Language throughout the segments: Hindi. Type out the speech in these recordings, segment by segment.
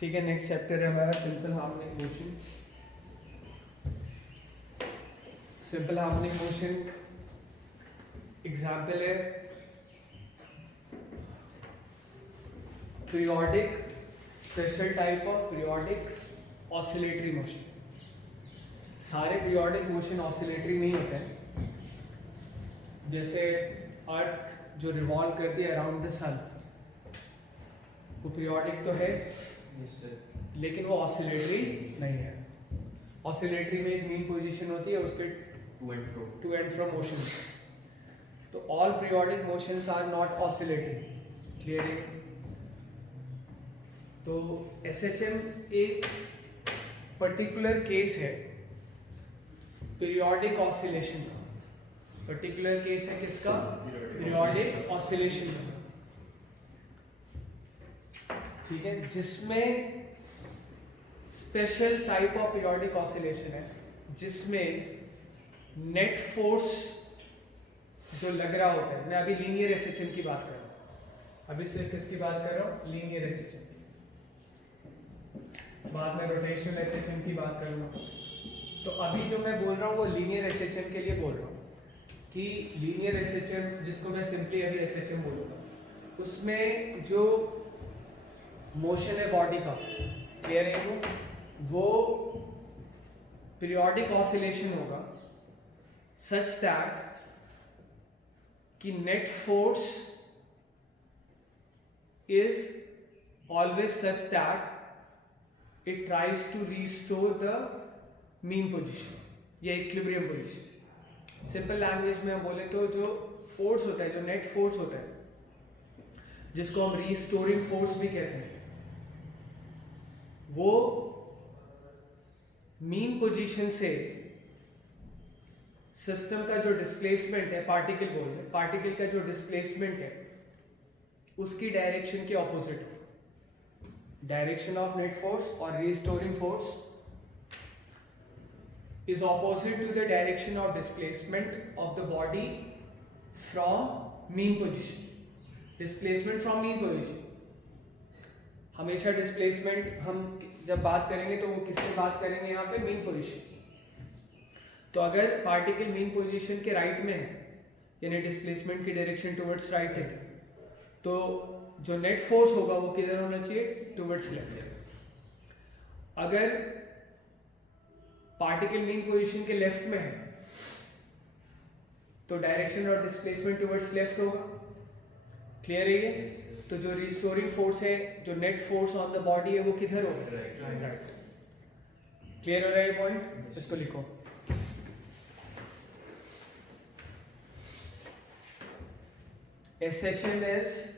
ठीक है, नेक्स्ट चैप्टर है हमारा simple harmonic motion. Simple harmonic motion example है periodic special type of periodic oscillatory motion. सारे पीरियोडिक मोशन ऑसिलेटरी नहीं होते हैं। जैसे अर्थ जो रिवॉल्व करती है अराउंड द सन, वो पीरियोडिक तो है लेकिन वो ऑसिलेटरी नहीं है। ऑसिलेटरी में एक मीन पोजीशन होती है, उसके टू एंड फ्रो मोशन। तो all periodic motions are not oscillatory. Clear है? तो एसएचएम एक पर्टिकुलर केस है पीरियोडिक ऑसिलेशन का। पर्टिकुलर केस है किसका? पीरियोडिक ऑसिलेशन का। ठीक है, जिसमें special type of periodic oscillation है जिसमें नेट फोर्स जो लग रहा होता है। मैं अभी लीनियर एसएचएम की बात कर रहा हूँ, अभी सिर्फ किसकी बात कर रहा हूँ? Linear SHM. बाद में रोटेशनल एसएचएम की बात करूँगा। तो अभी जो मैं बोल रहा हूँ वो लीनियर एसएचएम के लिए बोल रहा हूँ कि लीनियर एसएचएम, जिसको मैं सिंपली अभी एसएचएम बोलूँगा, उसमें जो मोशन है बॉडी का, क्लियर है, वो पीरियोडिक ऑसिलेशन होगा सच दैट कि net force is always such that it tries to restore the mean position या इक्विलिब्रियम पोजीशन। सिंपल लैंग्वेज में हम बोले तो जो फोर्स होता है, जो नेट फोर्स होता है, जिसको हम रिस्टोरिंग फोर्स भी कहते हैं, वो मीन पोजीशन से सिस्टम का जो डिस्प्लेसमेंट है, पार्टिकल बोल रहे, पार्टिकल का जो डिस्प्लेसमेंट है उसकी डायरेक्शन के opposite. Direction of net force और restoring force is opposite to the direction of displacement of the body from mean position. Displacement from mean position, हमेशा डिस्प्लेसमेंट हम जब बात करेंगे तो वो किससे बात करेंगे? यहाँ पे मीन पोजीशन। तो अगर पार्टिकल मीन पोजीशन के राइट में है, यानी डिस्प्लेसमेंट की डायरेक्शन टुवर्ड्स राइट है, तो जो नेट फोर्स होगा वो किधर होना चाहिए? Towards left. अगर पार्टिकल मीन पोजीशन के लेफ्ट में है तो डायरेक्शन और डिस्प्लेसमेंट टुवर्ड्स लेफ्ट होगा। क्लियर है ये? तो जो रिस्टोरिंग फोर्स है, जो net force on the body है, वो किधर होगा? राइट। क्लियर हो रहा है ये पॉइंट? इसको लिखो। SHM is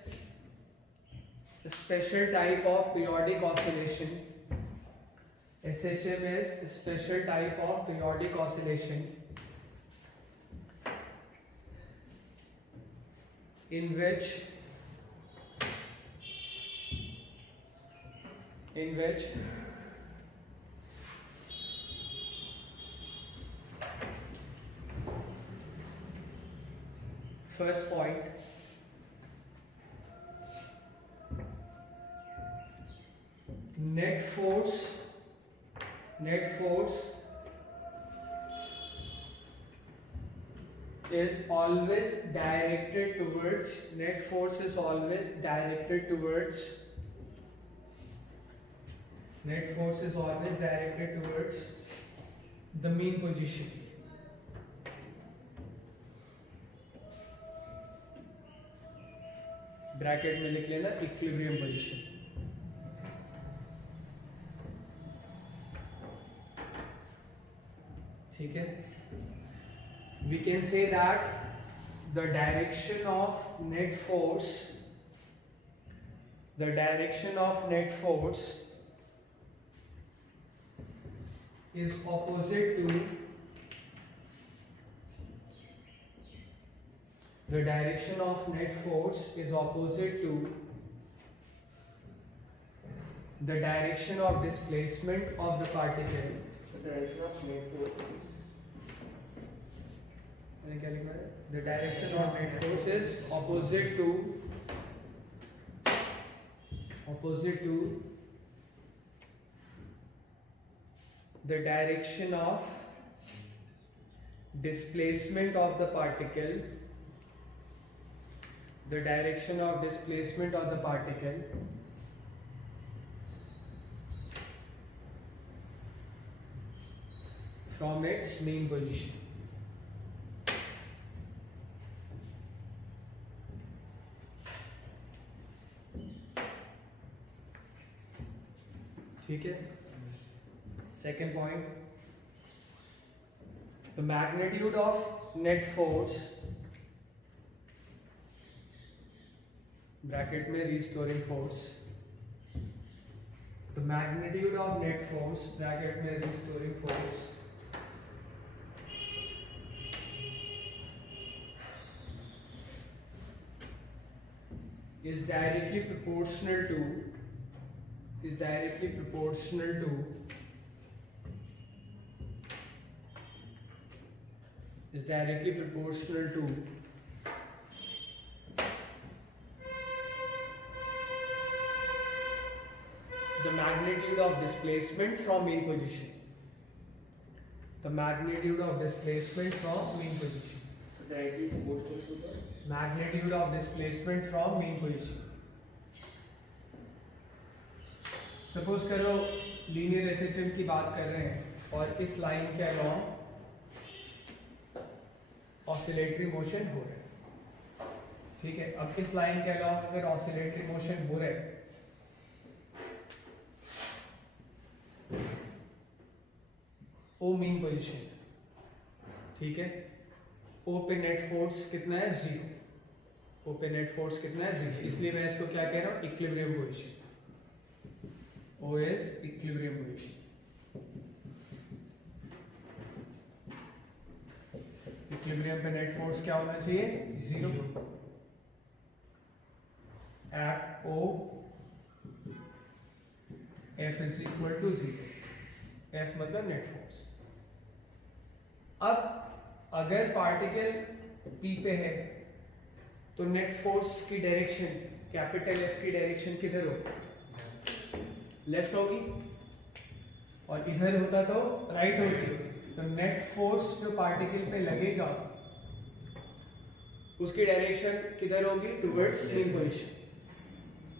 a special type of periodic oscillation. SHM is a special type of periodic oscillation in which first point, net force is always directed towards the mean position. Bracket में लिख लेना इक्विलिब्रियम पोजीशन। ठीक है, we can say that the direction of net force is opposite to the direction of net force is opposite to the direction of displacement of the particle. The direction of net force is मैंने क्या लिखा है? The direction of net force is opposite to the direction of displacement of the particle, the direction of displacement of the particle from its mean position. ठीक है. Second point, the magnitude of net force bracket में restoring force, the magnitude of net force bracket में restoring force is directly proportional to the magnitude of displacement from mean position. The magnitude of displacement from mean position. So directly proportional to the Magnitude of displacement from mean position. Suppose करो लीनियर एसएचएम की बात कर रहे हैं और इस लाइन के अलोंग ऑसिलेटरी मोशन हो रहा है. ठीक है, अब इस लाइन के अलोंग अगर ऑसिलेटरी मोशन हो रहा है ओ मीन पोजीशन. ठीक है, ओ पे नेट फोर्स कितना है? 0. ओ पे नेट फोर्स कितना है? 0. इसलिए मैं इसको क्या कह रहा हूँ? Equilibrium position. O is equilibrium position. Equilibrium पे नेट फोर्स क्या होना चाहिए? 0. At O, F is equal to 0. F मतलब नेट फोर्स. अब अगर पार्टिकल P पे है तो नेट फोर्स की डायरेक्शन कैपिटल F की डायरेक्शन किधर होगी? लेफ्ट होगी. और इधर होता तो राइट होगी. तो नेट फोर्स जो पार्टिकल पे लगेगा उसकी डायरेक्शन किधर होगी? Towards mean position.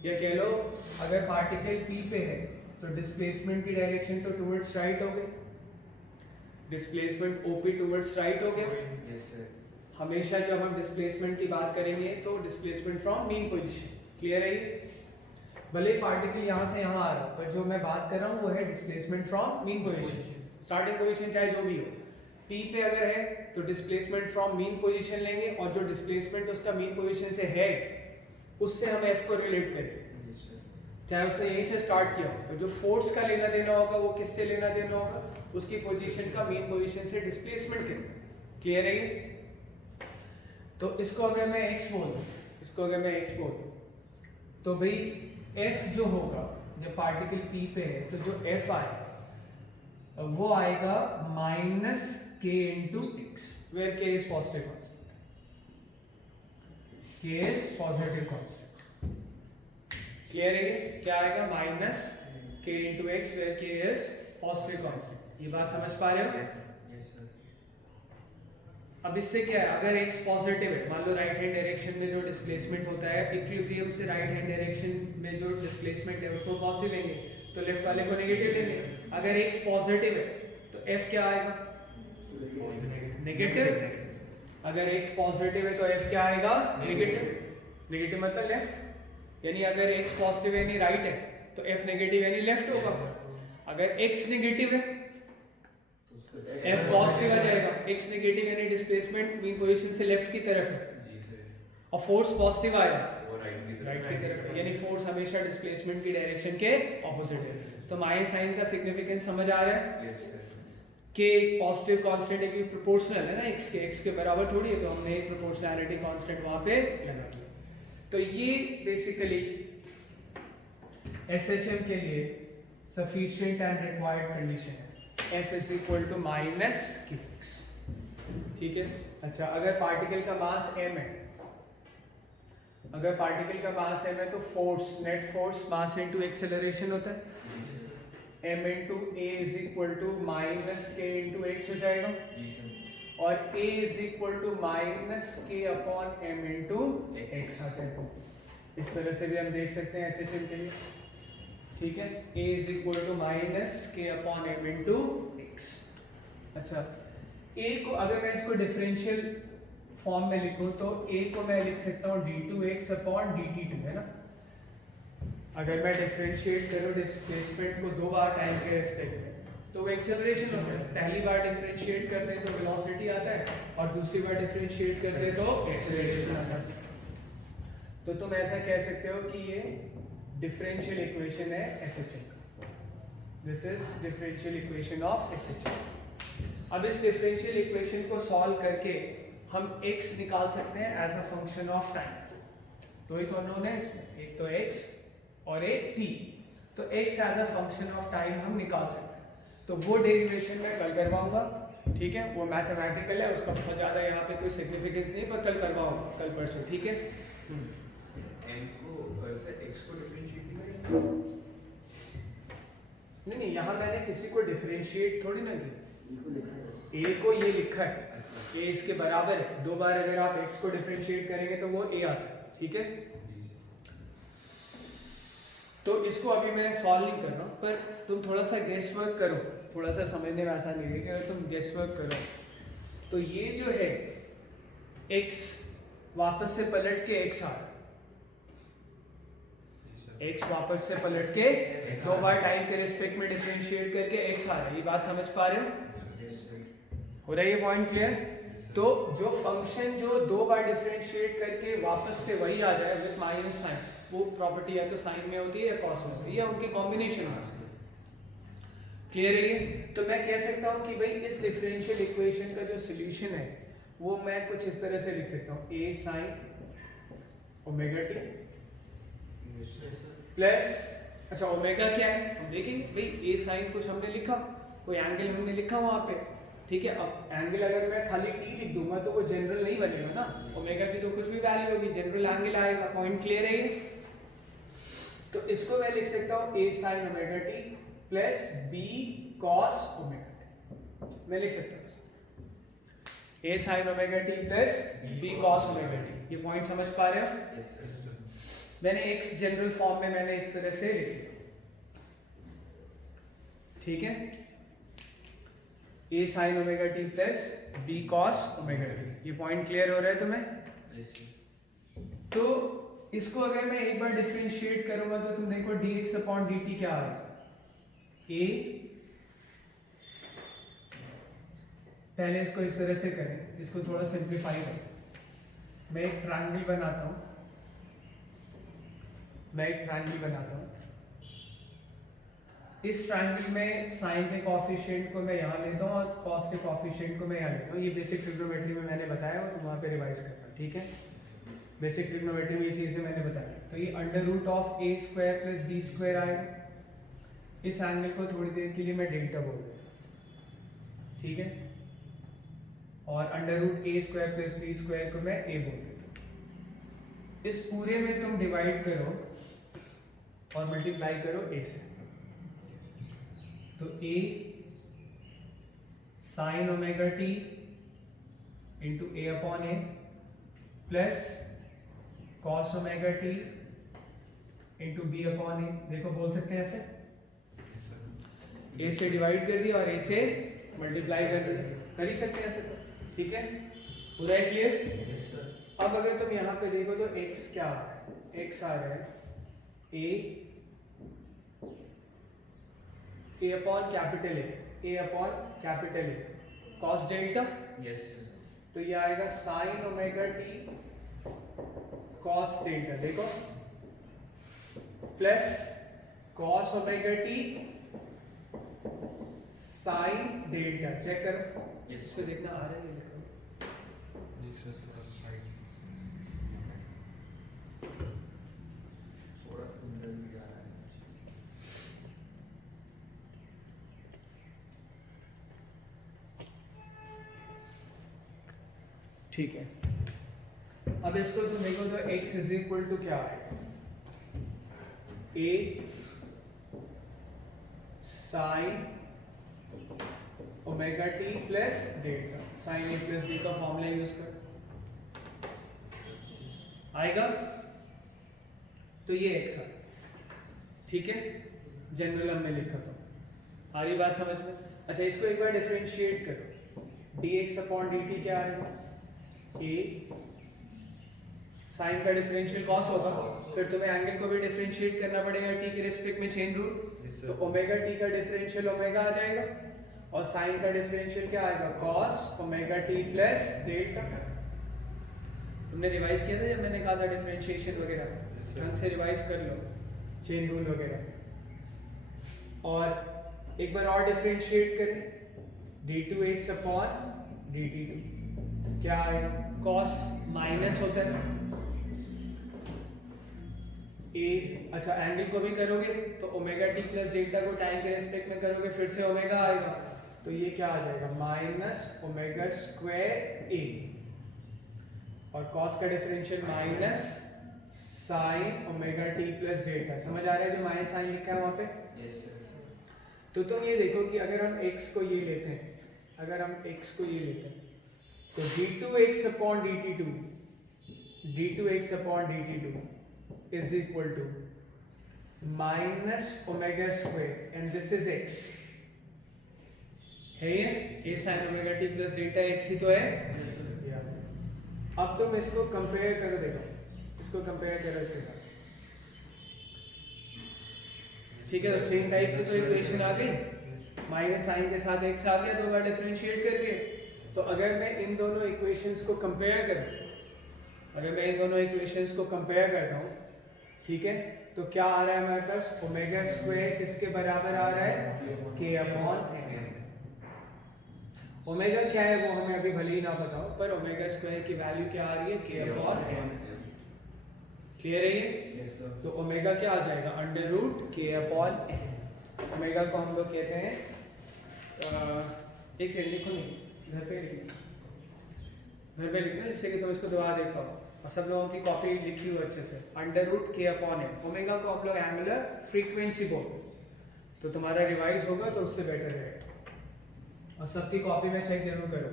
या कह लो अगर पार्टिकल P पे है तो डिस्प्लेसमेंट की डायरेक्शन तो टुवर्ड्स राइट हो गई. डिस्प्लेसमेंट OP टुवर्ड्स राइट हो गया. yes sir. हमेशा जब हम डिस्प्लेसमेंट की बात करेंगे तो displacement from mean position. Clear है ये? भले पार्टिकल यहाँ से यहाँ आ रहा है पर जो मैं बात कर रहा हूँ वो है displacement from mean position. Starting position चाहे जो भी हो, P पे अगर है तो डिस्प्लेसमेंट फ्रॉम मीन पोजीशन लेंगे और जो डिस्प्लेसमेंट उसका मीन पोजीशन से है उससे हम F को रिलेट करेंगे. yes sir. चाहे उसने यहीं से स्टार्ट किया हो, तो जो फोर्स का लेना देना होगा वो किससे लेना देना होगा? उसकी पोजीशन का मीन पोजीशन से डिस्प्लेसमेंट के. क्लियर है ये? तो इसको अगर मैं x बोल दूं तो भाई F जो होगा जब पार्टिकल P पे है तो जो F आएगा वो आएगा -k into x, where k is positive constant. K is positive constant. Clear है? क्या आएगा? -k into x, where k is positive constant. ये बात समझ पा रहे हो? yes sir. अब इससे क्या है? अगर x पॉजिटिव है, मान लो राइट हैंड डायरेक्शन में जो डिस्प्लेसमेंट होता है इक्विलिब्रियम से राइट हैंड डायरेक्शन में जो डिस्प्लेसमेंट है उसको पॉजिटिव लेंगे तो लेफ्ट वाले को नेगेटिव लेंगे. अगर x पॉजिटिव है तो f क्या आएगा? नेगेटिव. अगर x पॉजिटिव है तो f क्या आएगा? नेगेटिव. नेगेटिव मतलब लेफ्ट. यानी अगर x पॉजिटिव यानी राइट है तो f नेगेटिव यानी लेफ्ट होगा. अगर x नेगेटिव है F पॉजिटिव आ जाएगा. x नेगेटिव यानी डिस्प्लेसमेंट मीन पोजीशन से लेफ्ट की तरफ है जी सर. और फोर्स पॉजिटिव आएगा वो राइट की राइट की तरफ है. यानी फोर्स हमेशा डिस्प्लेसमेंट की डायरेक्शन के ऑपोजिट है. तो माइनस साइन का सिग्निफिकेंस समझ आ रहा है? yes sir. k positive constant है क्योंकि प्रोपोर्शनल है ना x के बराबर थोड़ी है तो हमने एक प्रोपोर्शनैलिटी कांस्टेंट वहां पे लगा दिया. तो ये बेसिकली SHM के लिए सफिशिएंट एंड रिक्वायर्ड कंडीशन है. F is equal to -kx. ठीक है. अच्छा, अगर पार्टिकल का मास m है, तो force net force mass into acceleration होता है. m into a is equal to minus k into x हो जाएगा, जी सर। और a is equal to minus k upon m into x आता है। इस तरह से भी हम देख सकते हैं SHM के लिए, ठीक है। a is equal to minus k upon m into x. अच्छा, a को अगर मैं इसको डिफरेंशियल फॉर्म में लिखूं तो a को मैं लिख सकता हूँ d2x अपॉन dt2, है ना। अगर मैं डिफरेंशिएट करूँ डिस्प्लेसमेंट को दो बार टाइम के रेस्पेक्ट में तो वो एक्सेलरेशन होता है। पहली बार डिफरेंशिएट करते हैं तो वेलोसिटी आता है, और दूसरी बार डिफरेंशिएट करते हैं तो एक्सेलरेशन आता है। तो तुम ऐसा कह सकते हो कि ये डिफरेंशियल इक्वेशन है SHM का। This is differential equation of SHM। अब इस डिफरेंशियल इक्वेशन को सॉल्व करके हम x निकाल सकते हैं as a function of time. दो ही तो अननोन है इसमें, एक तो x और एक t। तो x as a function of time हम निकाल सकते हैं। तो वो डेरिवेशन मैं कल करवाऊंगा, ठीक है। वो मैथमेटिकल है, उसका बहुत ज़्यादा यहाँ पे कोई सिग्निफिकेंस नहीं, पर कल करवाऊंगा, कल परसों, ठीक है। n को सर x को डिफरेंशिएट करेंगे? नहीं, यहाँ मैंने किसी को डिफरेंशिएट थोड़ी ना की, a को ये लिखा है, a इसके बराबर है। दो बार अगर आप x को डिफरेंशिएट करेंगे तो वो a आता है, ठीक है। तो इसको अभी मैं सॉल्व नहीं कर रहा हूँ, पर तुम थोड़ा सा गेस वर्क करो, थोड़ा सा समझने में आसान लगेगा अगर तुम गेस वर्क करो। तो ये जो है x वापस से पलट के x आ रहा है, x वापस से पलट के दो बार टाइम के रिस्पेक्ट में डिफरेंशिएट करके x आ रहा है। ये बात समझ पा रहे हो रहा है ये पॉइंट क्लियर? तो जो फंक्शन जो दो बार डिफरेंशिएट करके वापस से वही आ जाए विद माइनस साइन, वो प्रॉपर्टी या तो साइन में होती है या कॉस में होती है, या उनके कॉम्बिनेशन में होती है। क्लियर है ये? तो मैं कह सकता हूँ कि भाई इस डिफरेंशियल इक्वेशन का जो सॉल्यूशन है वो मैं कुछ इस तरह से लिख सकता हूँ, a sin omega t plus, अच्छा ओमेगा क्या है हम देखेंगे भाई। a sin कुछ हमने लिखा, कोई एंगल हमने लिखा वहां पे, ठीक है। अब एंगल अगर मैं खाली t लिख दूंगा तो वो जनरल नहीं बनेगा ना, ओमेगा की तो कुछ भी वैल्यू होगी, जनरल एंगल आएगा। पॉइंट क्लियर है ये? तो इसको मैं लिख सकता हूँ a sin omega t plus b cos omega t। मैं लिख सकता हूँ a sin omega t plus b cos omega t। ये पॉइंट समझ पा रहे हो? मैंने x जनरल फॉर्म में मैंने इस तरह से लिख दिया, ठीक है। a sin omega t plus b cos omega t। ये पॉइंट क्लियर हो रहा है तुम्हें? तो इसको अगर मैं एक बार डिफरेंशिएट करूंगा तो तुम देखो dx अपॉन dt क्या आ रहा है। a, पहले इसको इस तरह से करें, इसको थोड़ा सिंप्लीफाई करें। मैं एक ट्रायंगल बनाता हूं, इस ट्रायंगल में साइन के कॉफिशिएंट को मैं यहाँ लेता हूँ और कॉस के कॉफिशिएंट को मैं यहाँ लेता हूँ। ये बेसिक ट्रिग्नोमेट्री में मैंने बताया हो, तो वहाँ पे रिवाइज करना, ठीक है। बेसिक ट्रिग्नोमेट्री में ये चीजें मैंने बताई। तो ये under root of a square plus b square आएगा। इस एंगल को थोड़ी देर के लिए मैं डेल्टा बोल देता हूँ, ठीक है। और under root a square plus b square को मैं a बोल देता हूँ। इस पूरे में तुम डिवाइड करो और मल्टीप्लाई करो a से, तो a sine omega t into a upon a plus cos omega t into B upon A. देखो बोल सकते हैं ऐसे, a से डिवाइड कर दिया और a से मल्टीप्लाई कर दिया, कर ही सकते हैं ऐसे, तो ठीक है। पूरा है क्लियर? अब अगर तुम यहाँ पे देखो तो x क्या आ रहा है, x आ रहा है a upon capital A upon capital A cos delta. Yes sir. तो ये आएगा sine omega t cos delta, देखो, plus cos omega t sine delta. Check करो, यस इसको देखना आ रहा है, ये लिखो। थोड़ा अंदर भी जा रहा है। ठीक है। अब इसको तुम देखो तो x इज इक्वल टू क्या है, a sine omega t plus delta, sine a plus b का फॉर्मूला यूज कर आएगा। तो ये एक्स है, ठीक है, जनरल हमने लिखा था, आ रही बात समझ में। अच्छा इसको एक बार डिफरेंशिएट करो, dx अपॉन dt क्या आएगा, a साइन का डिफरेंशियल कॉस होगा, फिर तुम्हें एंगल को भी डिफरेंशिएट करना पड़ेगा t के रिस्पेक्ट में, चेन रूल, तो ओमेगा t का डिफरेंशियल ओमेगा आ जाएगा और साइन का डिफरेंशियल क्या आएगा, cos omega t plus delta. तुमने रिवाइज किया था जब मैंने कहा था डिफरेंशिएशन वगैरह, ढंग से रिवाइज कर लो, चेन रूल वगैरह। और एक बार और डिफरेंशिएट करें, d2x अपॉन dt2 क्या आएगा, cos माइनस होता है a, अच्छा एंगल को भी करोगे तो ओमेगा t प्लस डेल्टा को टाइम के रेस्पेक्ट में करोगे, फिर से ओमेगा आएगा, तो ये क्या आ जाएगा माइनस ओमेगा स्क्वायर a, और cos का differential minus sign omega t plus delta. समझ आ रहा है जो माइनस साइन लिखा है वहां पे? यस तो तुम ये देखो कि अगर हम x को ये लेते हैं, अगर हम x को ये लेते हैं तो d2x upon dt2, d2x upon dt2 is equal to minus omega square and this is x, है ये a sin omega t plus delta x ही तो है। अब तुम इसको कंपेयर करो, देखो इसको कंपेयर करो इसके साथ, ठीक है, तो सेम टाइप की तो इक्वेशन आ गई, माइनस साइन के साथ x आ गया दो बार डिफरेंशिएट करके। तो अगर मैं इन दोनों इक्वेशंस को कंपेयर करूं, अगर मैं इन दोनों इक्वेशंस को कंपेयर करता हूं, ठीक है, तो क्या आ रहा है हमारे पास, ओमेगा स्क्वायर किसके बराबर आ रहा है, k अपॉन n। ओमेगा क्या है वो हमें अभी भले ही ना बताओ, पर ओमेगा स्क्वायर की वैल्यू क्या आ रही है, k अपॉन n। क्लियर है ये? Yes sir. तो ओमेगा क्या आ जाएगा, under root k upon n। Omega को हम लोग कहते हैं, एक सेकंड लिखो, नहीं घर पे लिखो, घर पे लिखना जिससे कि तुम इसको दोबारा देख पाओ और सब लोगों की कॉपी लिखी हो अच्छे से। Under root k upon n, omega को हम लोग एंगुलर फ्रीक्वेंसी बोलते, तो तुम्हारा रिवाइज होगा तो उससे बेटर रहेगा, और सबकी कॉपी में चेक जरूर करो।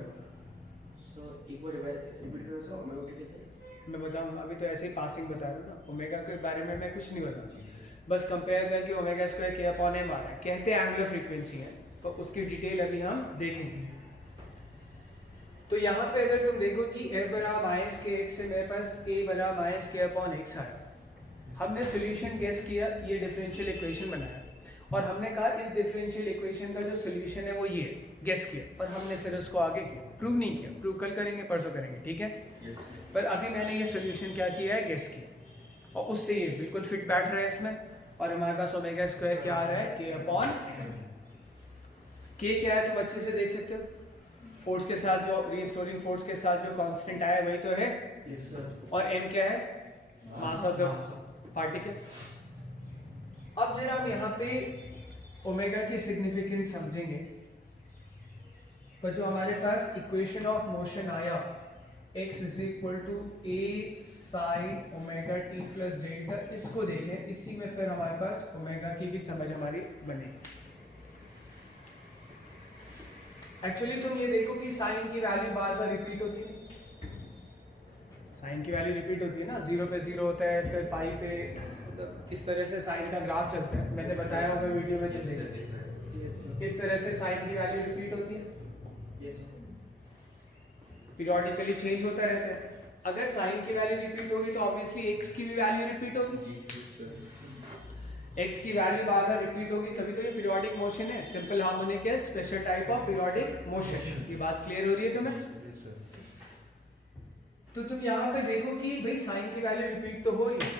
सर एक बार रिपीट करो सर, ओमेगा क्या कहते हैं? मैं बताऊंगा, अभी तो ऐसे ही पासिंग बता रहा हूँ ना, ओमेगा के बारे में मैं कुछ नहीं बताऊँ, बस कंपेयर करके omega square k upon m आ रहा है, कहते हैं एंगुलर फ्रीक्वेंसी है, तो उसकी डिटेल अभी हम देखेंगे। तो यहाँ पे अगर तुम देखो कि a बराबर माइनस के x से मेरे पास a बराबर माइनस के अपॉन x आया, हमने सोल्यूशन गेस किया, ये डिफरेंशियल इक्वेशन बनाया और हमने कहा इस डिफरेंशियल इक्वेशन का जो सोल्यूशन है वो ये गेस किया, और हमने फिर उसको आगे किया, प्रूव नहीं किया, प्रूव कल करेंगे परसों करेंगे, ठीक है। यस पर अभी मैंने ये सोल्यूशन क्या किया है, गेस किया, और उससे ये बिल्कुल फिट बैठ रहा है इसमें, और हमारे पास ओमेगा स्क्वायर क्या आ रहा है, k अपॉन k क्या है तुम अच्छे से देख सकते हो, फोर्स के साथ जो रीस्टोरिंग फोर्स के साथ जो कांस्टेंट आया वही तो है, यस सर। और n क्या है, मास ऑफ द पार्टिकल। अब जरा हम यहाँ पे ओमेगा की सिग्निफिकेंस समझेंगे, पर जो हमारे पास इक्वेशन ऑफ मोशन आया x is equal to a sine omega t plus delta, इसको देखें, इसी में फिर हमारे पास ओमेगा की भी समझ हमारी बनेगी। एक्चुअली तुम ये देखो कि साइन की वैल्यू बार बार रिपीट होती है, साइन की वैल्यू रिपीट होती है ना, 0 पे 0 होता है, फिर पाई पे, मतलब इस तरह से साइन का ग्राफ चलता है, मैंने बताया होगा वीडियो में जब देखा, इस तरह से साइन की वैल्यू रिपीट होती है, पीरियोडिकली चेंज होता रहता है। अगर साइन की वैल्यू रिपीट होगी तो ऑब्वियसली x की भी वैल्यू रिपीट होगी, x की वैल्यू बार बार रिपीट होगी, तभी तो ये पीरियोडिक मोशन है, सिंपल हार्मोनिक है, special type of periodic motion. ये बात क्लियर हो रही है तुम्हें? तो तुम यहाँ पे देखो कि भाई साइन की वैल्यू रिपीट तो हो रही है,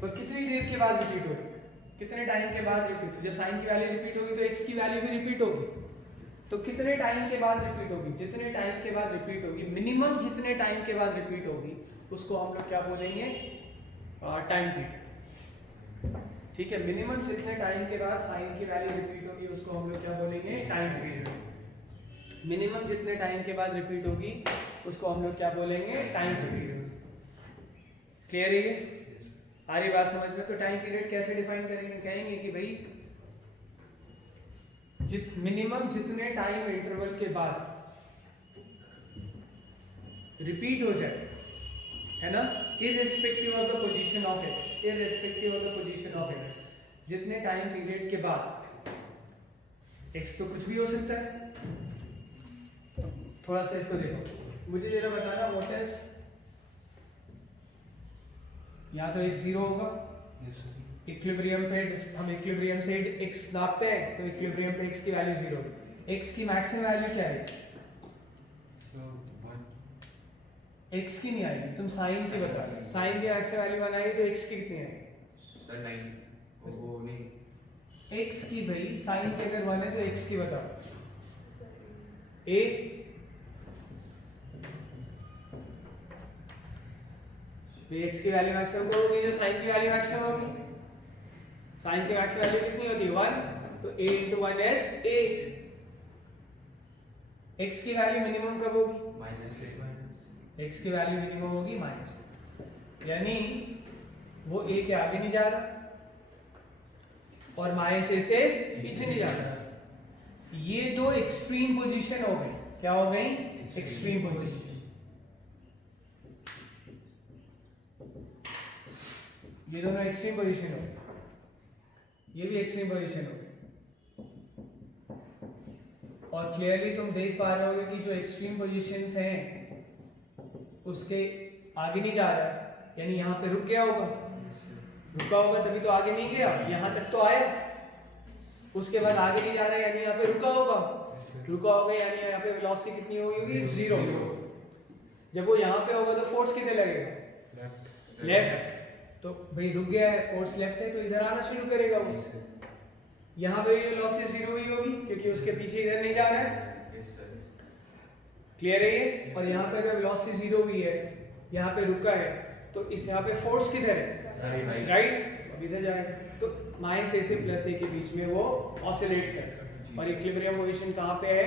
पर कितनी देर के बाद रिपीट हो रही है, कितने टाइम के बाद रिपीट, जब साइन की वैल्यू रिपीट होगी तो x की वैल्यू भी रिपीट होगी, तो कितने टाइम के बाद रिपीट होगी, जितने टाइम के बाद रिपीट होगी, मिनिमम जितने टाइम के बाद रिपीट होगी उसको हम लोग क्या बोलेंगे, टाइम पीरियड, ठीक है। मिनिमम जितने टाइम के बाद साइन की वैल्यू रिपीट होगी उसको हम लोग क्या बोलेंगे, टाइम पीरियड। मिनिमम जितने टाइम के बाद रिपीट होगी उसको हम लोग क्या बोलेंगे, टाइम पीरियड। क्लियर है ये? आ रही बात समझ में? तो टाइम पीरियड कैसे डिफाइन करेंगे, कहेंगे कि भाई मिनिमम जितने टाइम इंटरवल के बाद रिपीट हो जाए, है ना, irrespective of the position of x, irrespective of the position of x, जितने टाइम पीरियड के बाद, एक्स तो कुछ भी हो सकता है। थोड़ा सा इसको देखो, मुझे जरा बताना व्हाट इज, या तो x 0 होगा, इक्विलिब्रियम पे हम इक्विलिब्रियम से x नापते हैं तो इक्विलिब्रियम पे x की वैल्यू 0 होगी। x की मैक्सिमम वैल्यू क्या है? x की नहीं आएगी, तुम साइन की बता रहे हो, साइन की मैक्सिमम वैल्यू बनाएगी तो x की कितनी है? सर 9 वो नहीं, x की भाई, साइन की अगर 1 है तो x की बताओ। a तो x की वैल्यू मैक्सिमम को होगी जो साइन की वैल्यू मैक्सिमम होगी। साइन की मैक्सिमम वैल्यू कितनी होती है? 1, तो a into 1 is a। x की वैल्यू मिनिमम कब होगी? x की वैल्यू मिनिमम होगी माइनस, यानी वो a के आगे नहीं जा रहा और माइनस a से पीछे नहीं जा रहा। ये दो एक्सट्रीम पोजीशन हो गई, क्या हो गई? Extreme position. ये दोनों एक्सट्रीम पोजीशन हो गई, ये भी एक्सट्रीम पोजीशन हो गई। और क्लियरली तुम देख पा रहे होगे कि जो एक्सट्रीम पोजीशंस हैं उसके आगे नहीं जा रहा है, यानी यहाँ पे रुक गया होगा, रुका होगा तभी तो आगे नहीं गया, यहाँ तक तो आया, उसके बाद आगे नहीं जा रहा है यानी यहाँ पे रुका होगा, रुका होगा यानी यहाँ पे वेलोसिटी कितनी होगी? 0। जब वो यहाँ पे होगा तो फोर्स कितने लगेगा? लेफ्ट। तो भाई रुक गया है, फोर्स लेफ्ट है तो इधर आना शुरू करेगा वो। यहाँ पे वेलोसिटी 0 ही होगी क्योंकि उसके पीछे इधर नहीं जा रहा है। क्लियर है ये? और यहाँ पे अगर वेलोसिटी 0 हुई है, यहाँ पे रुका है, तो इस यहाँ पे फोर्स किधर है? राइट, अब इधर जाएगा तो माइनस a से प्लस a के बीच में वो ऑसिलेट करेगा। और इक्विलिब्रियम पोजीशन कहाँ पे है?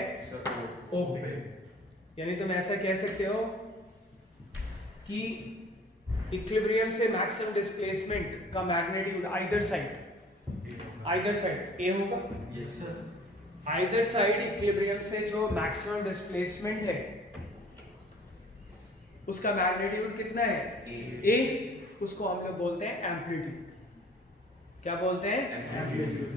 O पे। यानी तुम ऐसा कह सकते हो कि इक्विलिब्रियम से मैक्सिमम डिस्प्लेसमेंट का मैग्नीट्यूड आइदर साइड a होगा। Yes sir. Either side equilibrium से जो मैक्सिमम डिस्प्लेसमेंट है उसका मैग्नीट्यूड कितना है? a। उसको हम लोग बोलते हैं एम्पलीट्यूड। क्या बोलते हैं? Amplitude.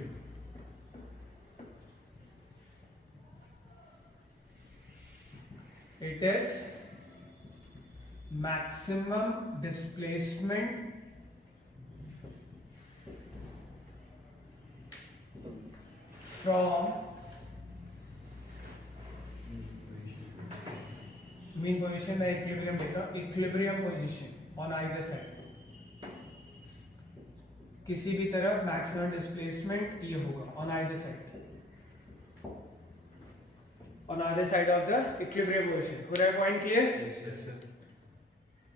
It is maximum displacement from mean position, मैं इक्विलिब्रियम देखा, equilibrium position on either side, किसी भी तरफ मैक्सिमम डिस्प्लेसमेंट ये होगा on either side, on either side of the equilibrium position. पूरा पॉइंट क्लियर? Yes sir.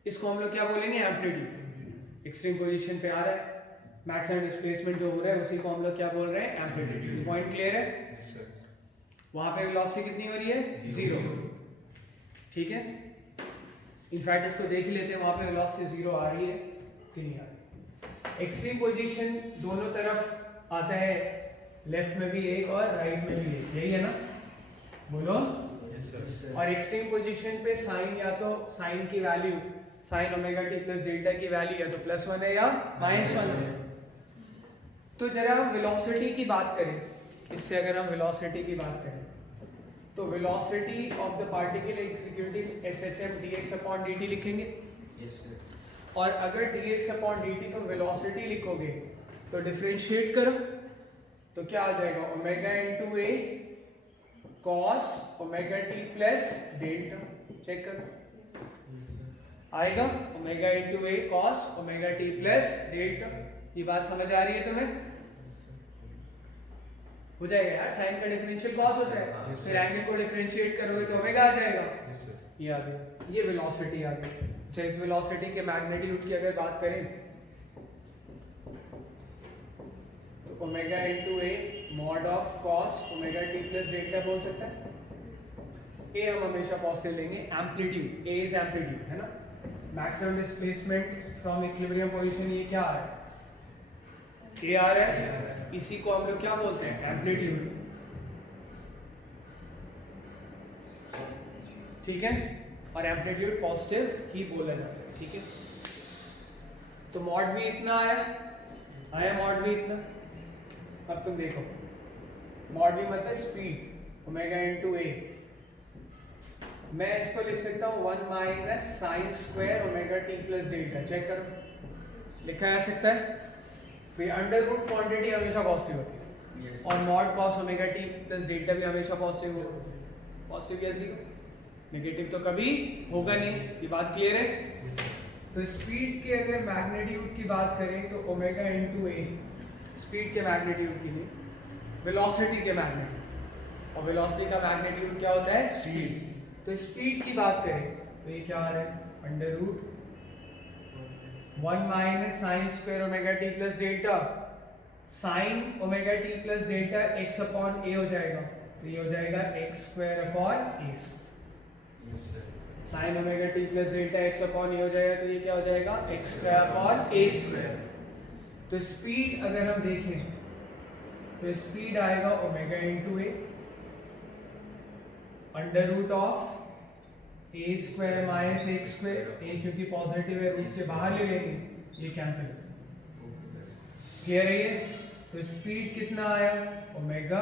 इसको हम लोग क्या बोलेंगे? एम्पलीट्यूड। एक्सट्रीम पोजीशन पे आ रहा है, मैक्सिमम डिस्प्लेसमेंट जो हो रहा है उसी को हम लोग क्या बोल रहे हैं? एम्पलीट्यूड। पॉइंट क्लियर है? Yes sir. वहां पे वेलोसिटी कितनी हो रही है? 0। ठीक है, इनफैक्ट इसको देख लेते हैं वहां पे वेलोसिटी 0 आ रही है कि नहीं आ रही। एक्सट्रीम पोजीशन दोनों तरफ आता है, लेफ्ट में भी एक और राइट में भी एक, यही है ना? बोलो। Yes sir. और एक्सट्रीम पोजीशन पे साइन, या तो साइन की value sign omega t plus delta की वैल्यू या तो +1 है या -1 है। तो जरा हम वेलोसिटी की बात करें, इससे अगर हम वेलोसिटी की बात करें तो velocity of the particle executing SHM dx/dt लिखेंगे। Yes sir. और अगर dx/dt को वेलोसिटी लिखोगे तो डिफरेंशिएट करो तो क्या आ जाएगा? Omega into a cos omega t plus delta. Check करो, आएगा omega into a cos omega t plus delta. ये बात समझ आ रही है तुम्हें? हो जाएगा यार, साइन का डिफरेंशियल कॉस होता है, फिर एंगल को डिफरेंशिएट करोगे तो ओमेगा आ जाएगा। Yes sir. ये आ गया, ये वेलोसिटी आ गई। अच्छा, इस वेलोसिटी के मैग्नीट्यूड की अगर बात करें तो omega into a mod of cos omega t plus delta बोल सकते हैं। a हम हमेशा पॉजिटिव लेंगे, एम्पलीट्यूड, a इज एम्पलीट्यूड, है ना? Maximum displacement from equilibrium position, ये क्या आ रहा है? a आ रहा है, इसी को हम लोग क्या बोलते हैं? एम्पलीट्यूड। ठीक है, और एम्पलीट्यूड पॉजिटिव ही बोला जाता है, ठीक है। तो मॉड भी इतना आया मॉड भी इतना। अब तुम देखो, मॉड भी मतलब स्पीड ओमेगा इनटू ए, मैं इसको लिख सकता हूँ 1 minus sine square omega t plus delta. Check करो, लिखा जा सकता है भाई, अंडर रूट क्वांटिटी हमेशा पॉजिटिव होती है Yes. और mod cos omega t plus delta भी हमेशा पॉजिटिव होती है। पॉजिटिव या जीरो, नेगेटिव तो कभी होगा नहीं, ये बात क्लियर है। तो स्पीड के अगर मैग्नीट्यूड की बात करें तो ओमेगा इनटू ए, स्पीड के मैग्नीट्यूड की नहीं, वेलोसिटी के मैग्नीट्यूड, और वेलोसिटी का मैग्नीट्यूड क्या होता है? स्पीड। तो स्पीड की बात करें तो ये क्या आ रहा है? Under root 1 minus sine square omega t plus delta, sine omega t plus delta x upon a हो जाएगा, तो ये हो जाएगा x square upon a square. Yes, sir. Sine omega t plus delta x upon a हो जाएगा, तो ये क्या हो जाएगा? X square upon a square. तो स्पीड अगर हम देखें तो स्पीड आएगा omega into a under root of a square minus x square, ए क्योंकि पॉजिटिव है रूट से बाहर ले लेंगे, ये कैंसिल हो जाएगा। क्लियर है ये? तो स्पीड कितना आया? Omega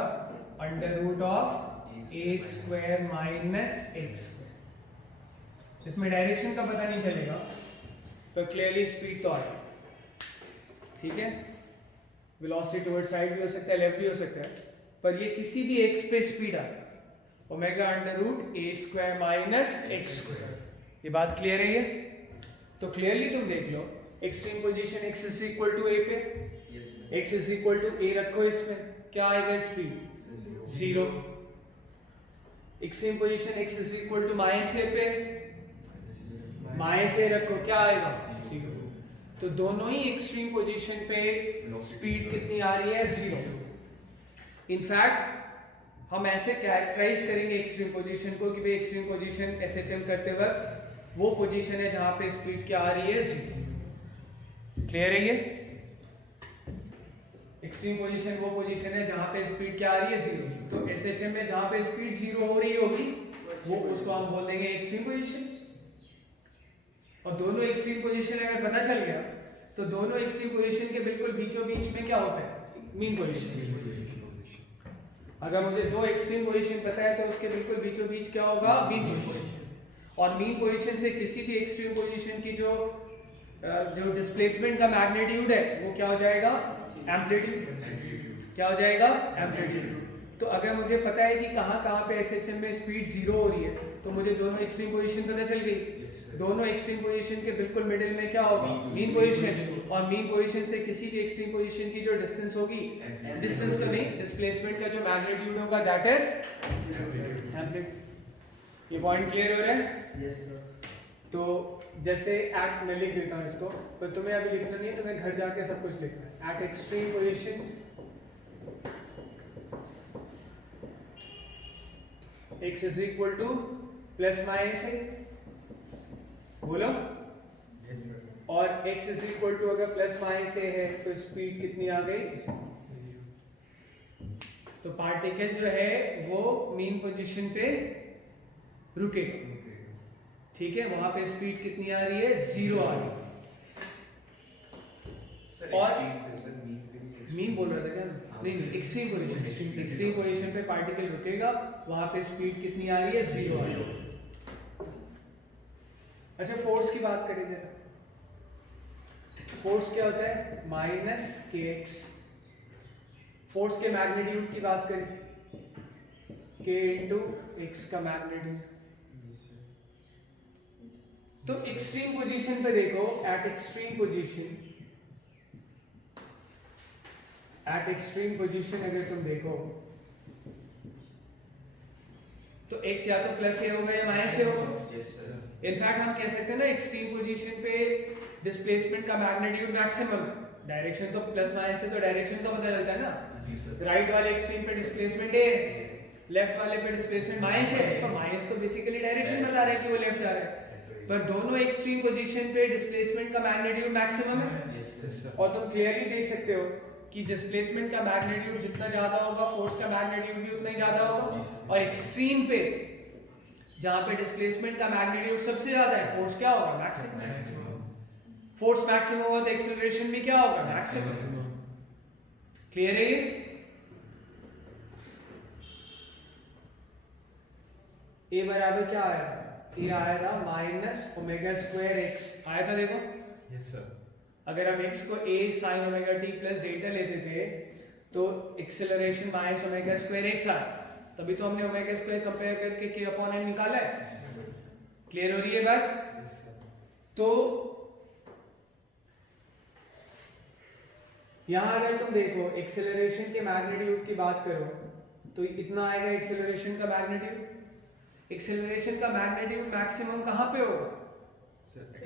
under root of a square minus x square. इसमें डायरेक्शन का पता नहीं चलेगा, तो क्लियरली स्पीड तो आएगा, ठीक है। वेलोसिटी टुवर्ड्स राइट भी हो सकता है, लेफ्ट भी हो सकता है, पर ये किसी भी एक्स पे स्पीड आए, omega under root a square minus x square. ये बात क्लियर है ये? तो क्लियरली तुम देख लो, extreme position x is equal to a पे, Yes, sir. x is equal to a रखो, इसमें क्या आएगा? Speed zero. Extreme position x is equal to minus a पे, माइनस a रखो, क्या आएगा? जीरो। तो दोनों ही एक्सट्रीम पोजीशन पे स्पीड कितनी आ रही है? जीरो। इनफैक्ट हम ऐसे कैरेक्टराइज करेंगे एक्सट्रीम पोजीशन को कि भाई एक्सट्रीम पोजीशन एसएचएम करते वक्त वो पोजीशन है जहां पे स्पीड क्या आ रही है? जीरो। क्लियर है ये? एक्सट्रीम पोजीशन वो पोजीशन है जहां पे स्पीड क्या आ रही है? जीरो। तो एसएचएम में जहां पे स्पीड जीरो हो रही होगी वो उसको हम बोल देंगे एक्सट्रीम पोजीशन। और दोनों एक्सट्रीम पोजीशन अगर पता चल गया तो दोनों एक्सट्रीम पोजीशन के बिल्कुल बीचों बीच में क्या होता है? Mean position. अगर मुझे दो एक्सट्रीम पोजीशन पता है तो उसके बिल्कुल बीचों बीच क्या होगा? Mean position. और मीन पोजीशन से किसी भी एक्सट्रीम पोजीशन की जो डिस्प्लेसमेंट का मैग्नीट्यूड है वो क्या हो जाएगा? एम्पलीट्यूड। क्या हो जाएगा? एम्पलीट्यूड। तो अगर मुझे पता है कि कहाँ कहाँ पे एसएचएम में स्पीड जीरो हो रही है तो मुझे दोनों एक्सट्रीम पोजीशन पता चल गई। दोनों एक्सट्रीम पोजीशन के बिल्कुल मिडिल में क्या होगा? Mean position. और मीन पोजीशन से किसी भी एक्सट्रीम पोजीशन की जो डिस्टेंस होगी, डिस्टेंस तो नहीं, डिस्प्लेसमेंट का जो मैग्नीट्यूड होगा दैट इज एम्पलीट्यूड। ये पॉइंट क्लियर हो रहा है? Yes sir. तो जैसे एट मैं लिख देता हूँ इसको, तो तुम्हें अभी लिखना नहीं है, तुम्हें घर जाके सब कुछ लिखना है। Eight extreme positions x is equal two plus minus है, बोलो। Yes sir. और x इज इक्वल टू अगर प्लस माइनस है तो स्पीड कितनी आ गई? तो पार्टिकल जो है वो मीन पोजीशन पे रुकेगा, ठीक है। वहां पे स्पीड कितनी आ रही है? जीरो आ रही है। Sir, और extreme से sir mean पे नहीं, extreme. मीन बोल रहा था क्या? नहीं नहीं, एक्सट्रीम पोजीशन, एक्सट्रीम पोजीशन पे पार्टिकल रुकेगा, वहां पे स्पीड कितनी आ रही है? जीरो आ रही है। अच्छा, फोर्स की बात करें जरा। फोर्स क्या होता है? Minus k x. फोर्स के मैग्नीट्यूड की बात करें, के इंटू एक्स का मैग्नीट्यूड। तो एक्सट्रीम पोजीशन पे देखो, eight extreme position, eight extreme position अगर तुम देखो तो x या तो प्लस ए होगा या माइनस ए होगा। Yes, sir. इनफैक्ट हम कह सकते हैं ना एक्सट्रीम पोजीशन पे डिस्प्लेसमेंट का मैग्नीट्यूड मैक्सिमम, डायरेक्शन तो प्लस माइनस है तो डायरेक्शन तो पता चलता है ना। जी sir. राइट वाले एक्सट्रीम पे डिस्प्लेसमेंट ए, लेफ्ट वाले पे डिस्प्लेसमेंट माइनस है, तो माइनस तो बेसिकली डायरेक्शन बता रहा है कि वो लेफ्ट जा रहा है। पर दोनों एक्सट्रीम पोजीशन पे डिस्प्लेसमेंट का मैग्नीट्यूड मैक्सिमम है। Yes, sir. और तुम क्लियरली देख सकते हो कि डिस्प्लेसमेंट का मैग्नीट्यूड जितना ज्यादा होगा फोर्स का मैग्नीट्यूड भी उतना ही ज्यादा होगा। और एक्सट्रीम पे जहां पे डिस्प्लेसमेंट का मैग्नीट्यूड सबसे ज्यादा है, फोर्स क्या होगा? मैक्सिमम। फोर्स मैक्सिमम होगा तो एक्सेलरेशन भी क्या होगा? मैक्सिमम। क्लियर है ये? ए बराबर क्या आया था? ए आया था माइनस ओमेगा स्क्वायर एक्स आया था, देखो। Yes sir. अगर हम x को a sin omega t plus delta लेते थे तो acceleration minus omega square x आया, तभी तो हमने ओमेगा स्क्वायर कंपेयर करके k अपॉन n निकाला है। क्लियर हो रही है बात? Yes sir. तो यहां अगर तुम देखो एक्सेलरेशन के मैग्नीट्यूड की बात करो तो इतना आएगा एक्सेलरेशन का मैग्नीट्यूड। एक्सेलरेशन का मैग्नीट्यूड मैक्सिमम कहां पे होगा?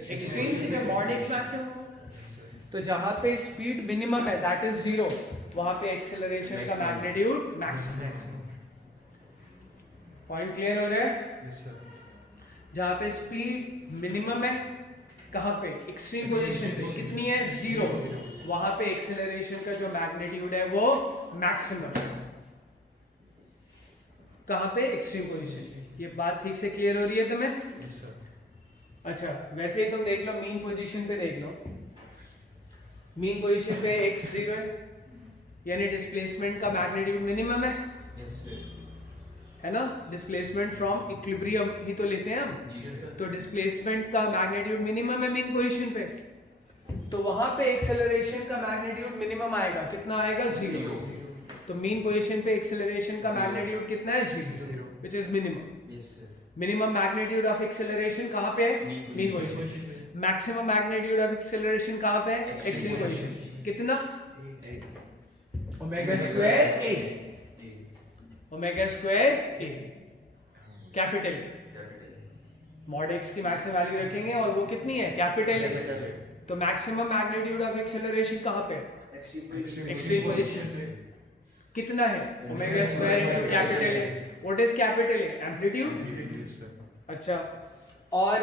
एक्सट्रीम पे, जब मॉड x मैक्सिमम। तो जहां पे स्पीड मिनिमम है दैट इज 0, वहां पे एक्सेलरेशन का मैग्नीट्यूड मैक्सिमम है। पॉइंट क्लियर हो रहा है? Yes sir. जहां पे स्पीड मिनिमम है, कहां पे? एक्सट्रीम पोजीशन पे, कितनी है? 0, वहां पे एक्सेलरेशन का जो मैग्नीट्यूड है वो मैक्सिमम है। कहां पे? एक्सट्रीम पोजीशन पे। ये बात ठीक से क्लियर हो रही है तुम्हें? Yes sir. अच्छा, वैसे ही तुम देख लो मीन पोजीशन पे, देख लो मीन पोजीशन पे x 0 यानी डिस्प्लेसमेंट का मैग्नीट्यूड मिनिमम है, यस सर। है ना? डिस्प्लेसमेंट फ्रॉम इक्विलिब्रियम ही तो लेते हैं हम। जी सर। तो डिस्प्लेसमेंट का मैग्नीट्यूड मिनिमम है मीन पोजीशन पे, तो वहां पे एक्सेलरेशन का मैग्नीट्यूड मिनिमम आएगा, कितना आएगा? 0। तो मीन पोजीशन पे एक्सेलरेशन का मैग्नीट्यूड कितना है? 0, which is minimum. Yes sir. Minimum magnitude of acceleration कहां पे है? Mean mean position. Maximum magnitude of acceleration कहां पे है? Extreme position. कितना? Omega square a, omega square a capital. Mod x की मैक्सिमम वैल्यू रखेंगे और वो कितनी है? कैपिटल है। तो मैक्सिमम मैग्नीट्यूड ऑफ एक्सेलरेशन कहां पे है? एक्सट्रीम पोजीशन पे। कितना है? ओमेगा स्क्वायर इनटू कैपिटल है। व्हाट इज कैपिटल है? एम्पलीट्यूड। अच्छा, और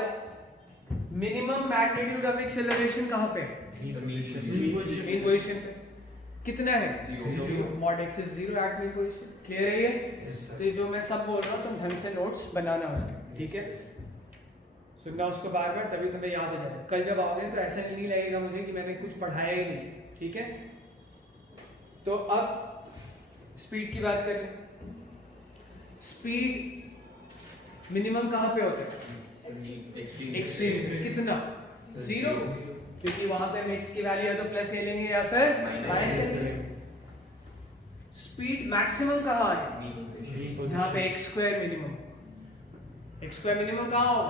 मिनिमम मैग्नीट्यूड ऑफ एक्सेलरेशन कहां पे है? मीन पोजीशन पे। कितना है? 0। Mod x is 0 at mean position. Clear है ये? तो ये जो मैं सब बोल रहा हूं तुम ढंग से नोट्स बनाना उसके, ठीक है? सुनना उसको बार बार, तभी तुम्हें याद हो जाएगा। कल जब आओगे तो ऐसा नहीं लगेगा मुझे कि मैंने कुछ पढ़ाया ही नहीं, ठीक है? तो अब स्पीड की बात करें। स्पीड मिनिमम कहां पे होता है? एक्सट्रीम पे। कितना? 0, क्योंकि वहां पे हम x की वैल्यू या तो प्लस ए लेंगे या फिर माइनस ए लेंगे। स्पीड मैक्सिमम कहां है? जहां पे x square minimum. x square minimum कहां होगा?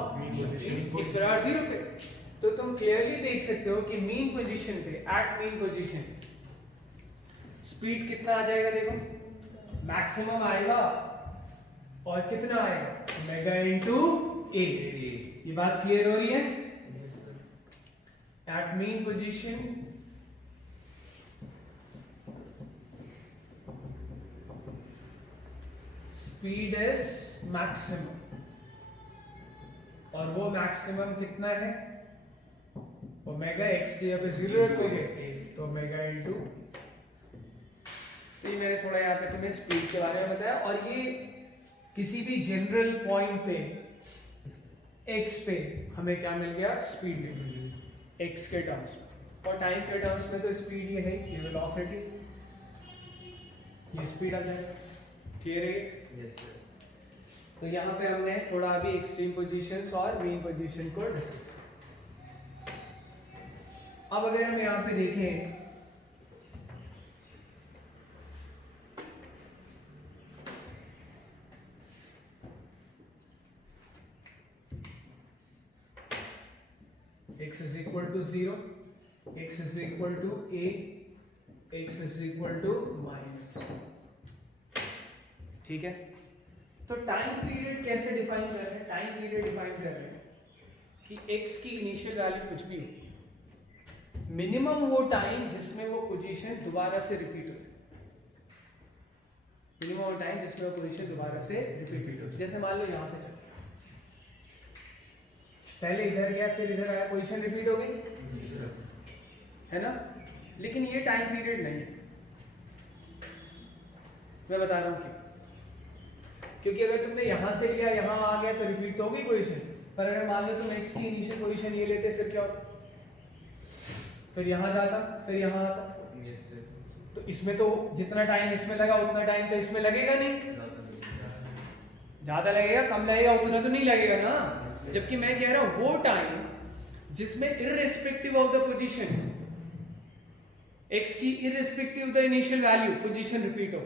x बराबर 0 पे। तो तुम क्लियरली देख सकते हो कि मीन पोजीशन पे, एट मीन पोजीशन स्पीड कितना आ जाएगा? देखो मैक्सिमम आएगा और कितना आएगा? Omega into a। ये बात क्लियर हो रही है? At mean position speed is maximum, और वो मैक्सिमम कितना है? ओमेगा x की जगह 0 रखोगे तो ओमेगा इनटू। तो ये मैंने थोड़ा यहाँ पे तुम्हें स्पीड के बारे में बताया, और ये किसी भी जनरल पॉइंट पे x पे हमें क्या मिल गया? स्पीड मिल गई x के टर्म्स में। और टाइम के टर्म्स में तो स्पीड ये है, ये वेलोसिटी, ये स्पीड आ जाएगा। क्लियर है? Yes sir. तो यहाँ पे हमने थोड़ा अभी एक्सट्रीम पोजीशंस और मीन पोजीशन को डिस्कस किया। अब अगर हम यहाँ पे देखें x is equal to 0, x is equal to a, x is equal to minus, ठीक है? तो टाइम पीरियड कैसे डिफाइन कर रहे हैं? टाइम पीरियड डिफाइन कर रहे हैं कि x की इनिशियल वैल्यू कुछ भी हो, मिनिमम वो टाइम जिसमें वो पोजीशन दोबारा से रिपीट हो, मिनिमम वो टाइम जिसमें वो पोजीशन दोबारा से रिपीट हो। जैसे मान लो यहाँ से चल, पहले इधर गया फिर इधर आया, पोजीशन रिपीट हो गई, है ना? लेकिन ये टाइम पीरियड नहीं है, मैं बता रहा हूँ क्यों। क्योंकि अगर तुमने यहाँ से लिया यहाँ आ गया तो रिपीट तो होगी पोजीशन, पर अगर मान लो तुम x की इनिशियल पोजीशन ये लेते फिर क्या होता, फिर यहाँ जाता फिर यहाँ आता। Yes sir. तो इसमें तो जितना टाइम इसमें लगा उतना टाइम तो इसमें लगेगा नहीं, ज्यादा लगेगा कम लगेगा उतना तो नहीं लगेगा ना। जबकि मैं कह रहा हूं वो टाइम जिसमें irrespective of the position x की irrespective of the initial value position repeat हो।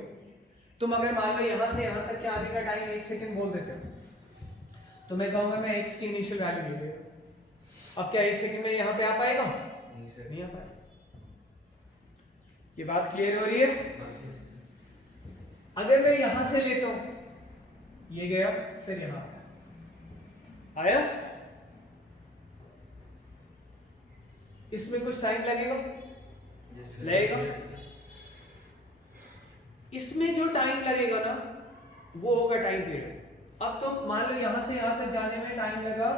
तुम अगर मान लो यहां से यहां तक के आने का टाइम 1 सेकंड बोल देते हो तो मैं कहूंगा मैं x की इनिशियल वैल्यू ले लिया। अब क्या 1 सेकंड में यहां पे आ पाएगा? नहीं सर। नहीं आ पाएगा। ये बात क्लियर हो रही है? अगर मैं यहां से लेता हूं ये गया फिर यहां आया, इसमें कुछ टाइम लगेगा, लगेगा। इसमें जो टाइम लगेगा ना वो होगा टाइम पीरियड। अब तो मान लो यहां से यहां तक जाने में टाइम लगा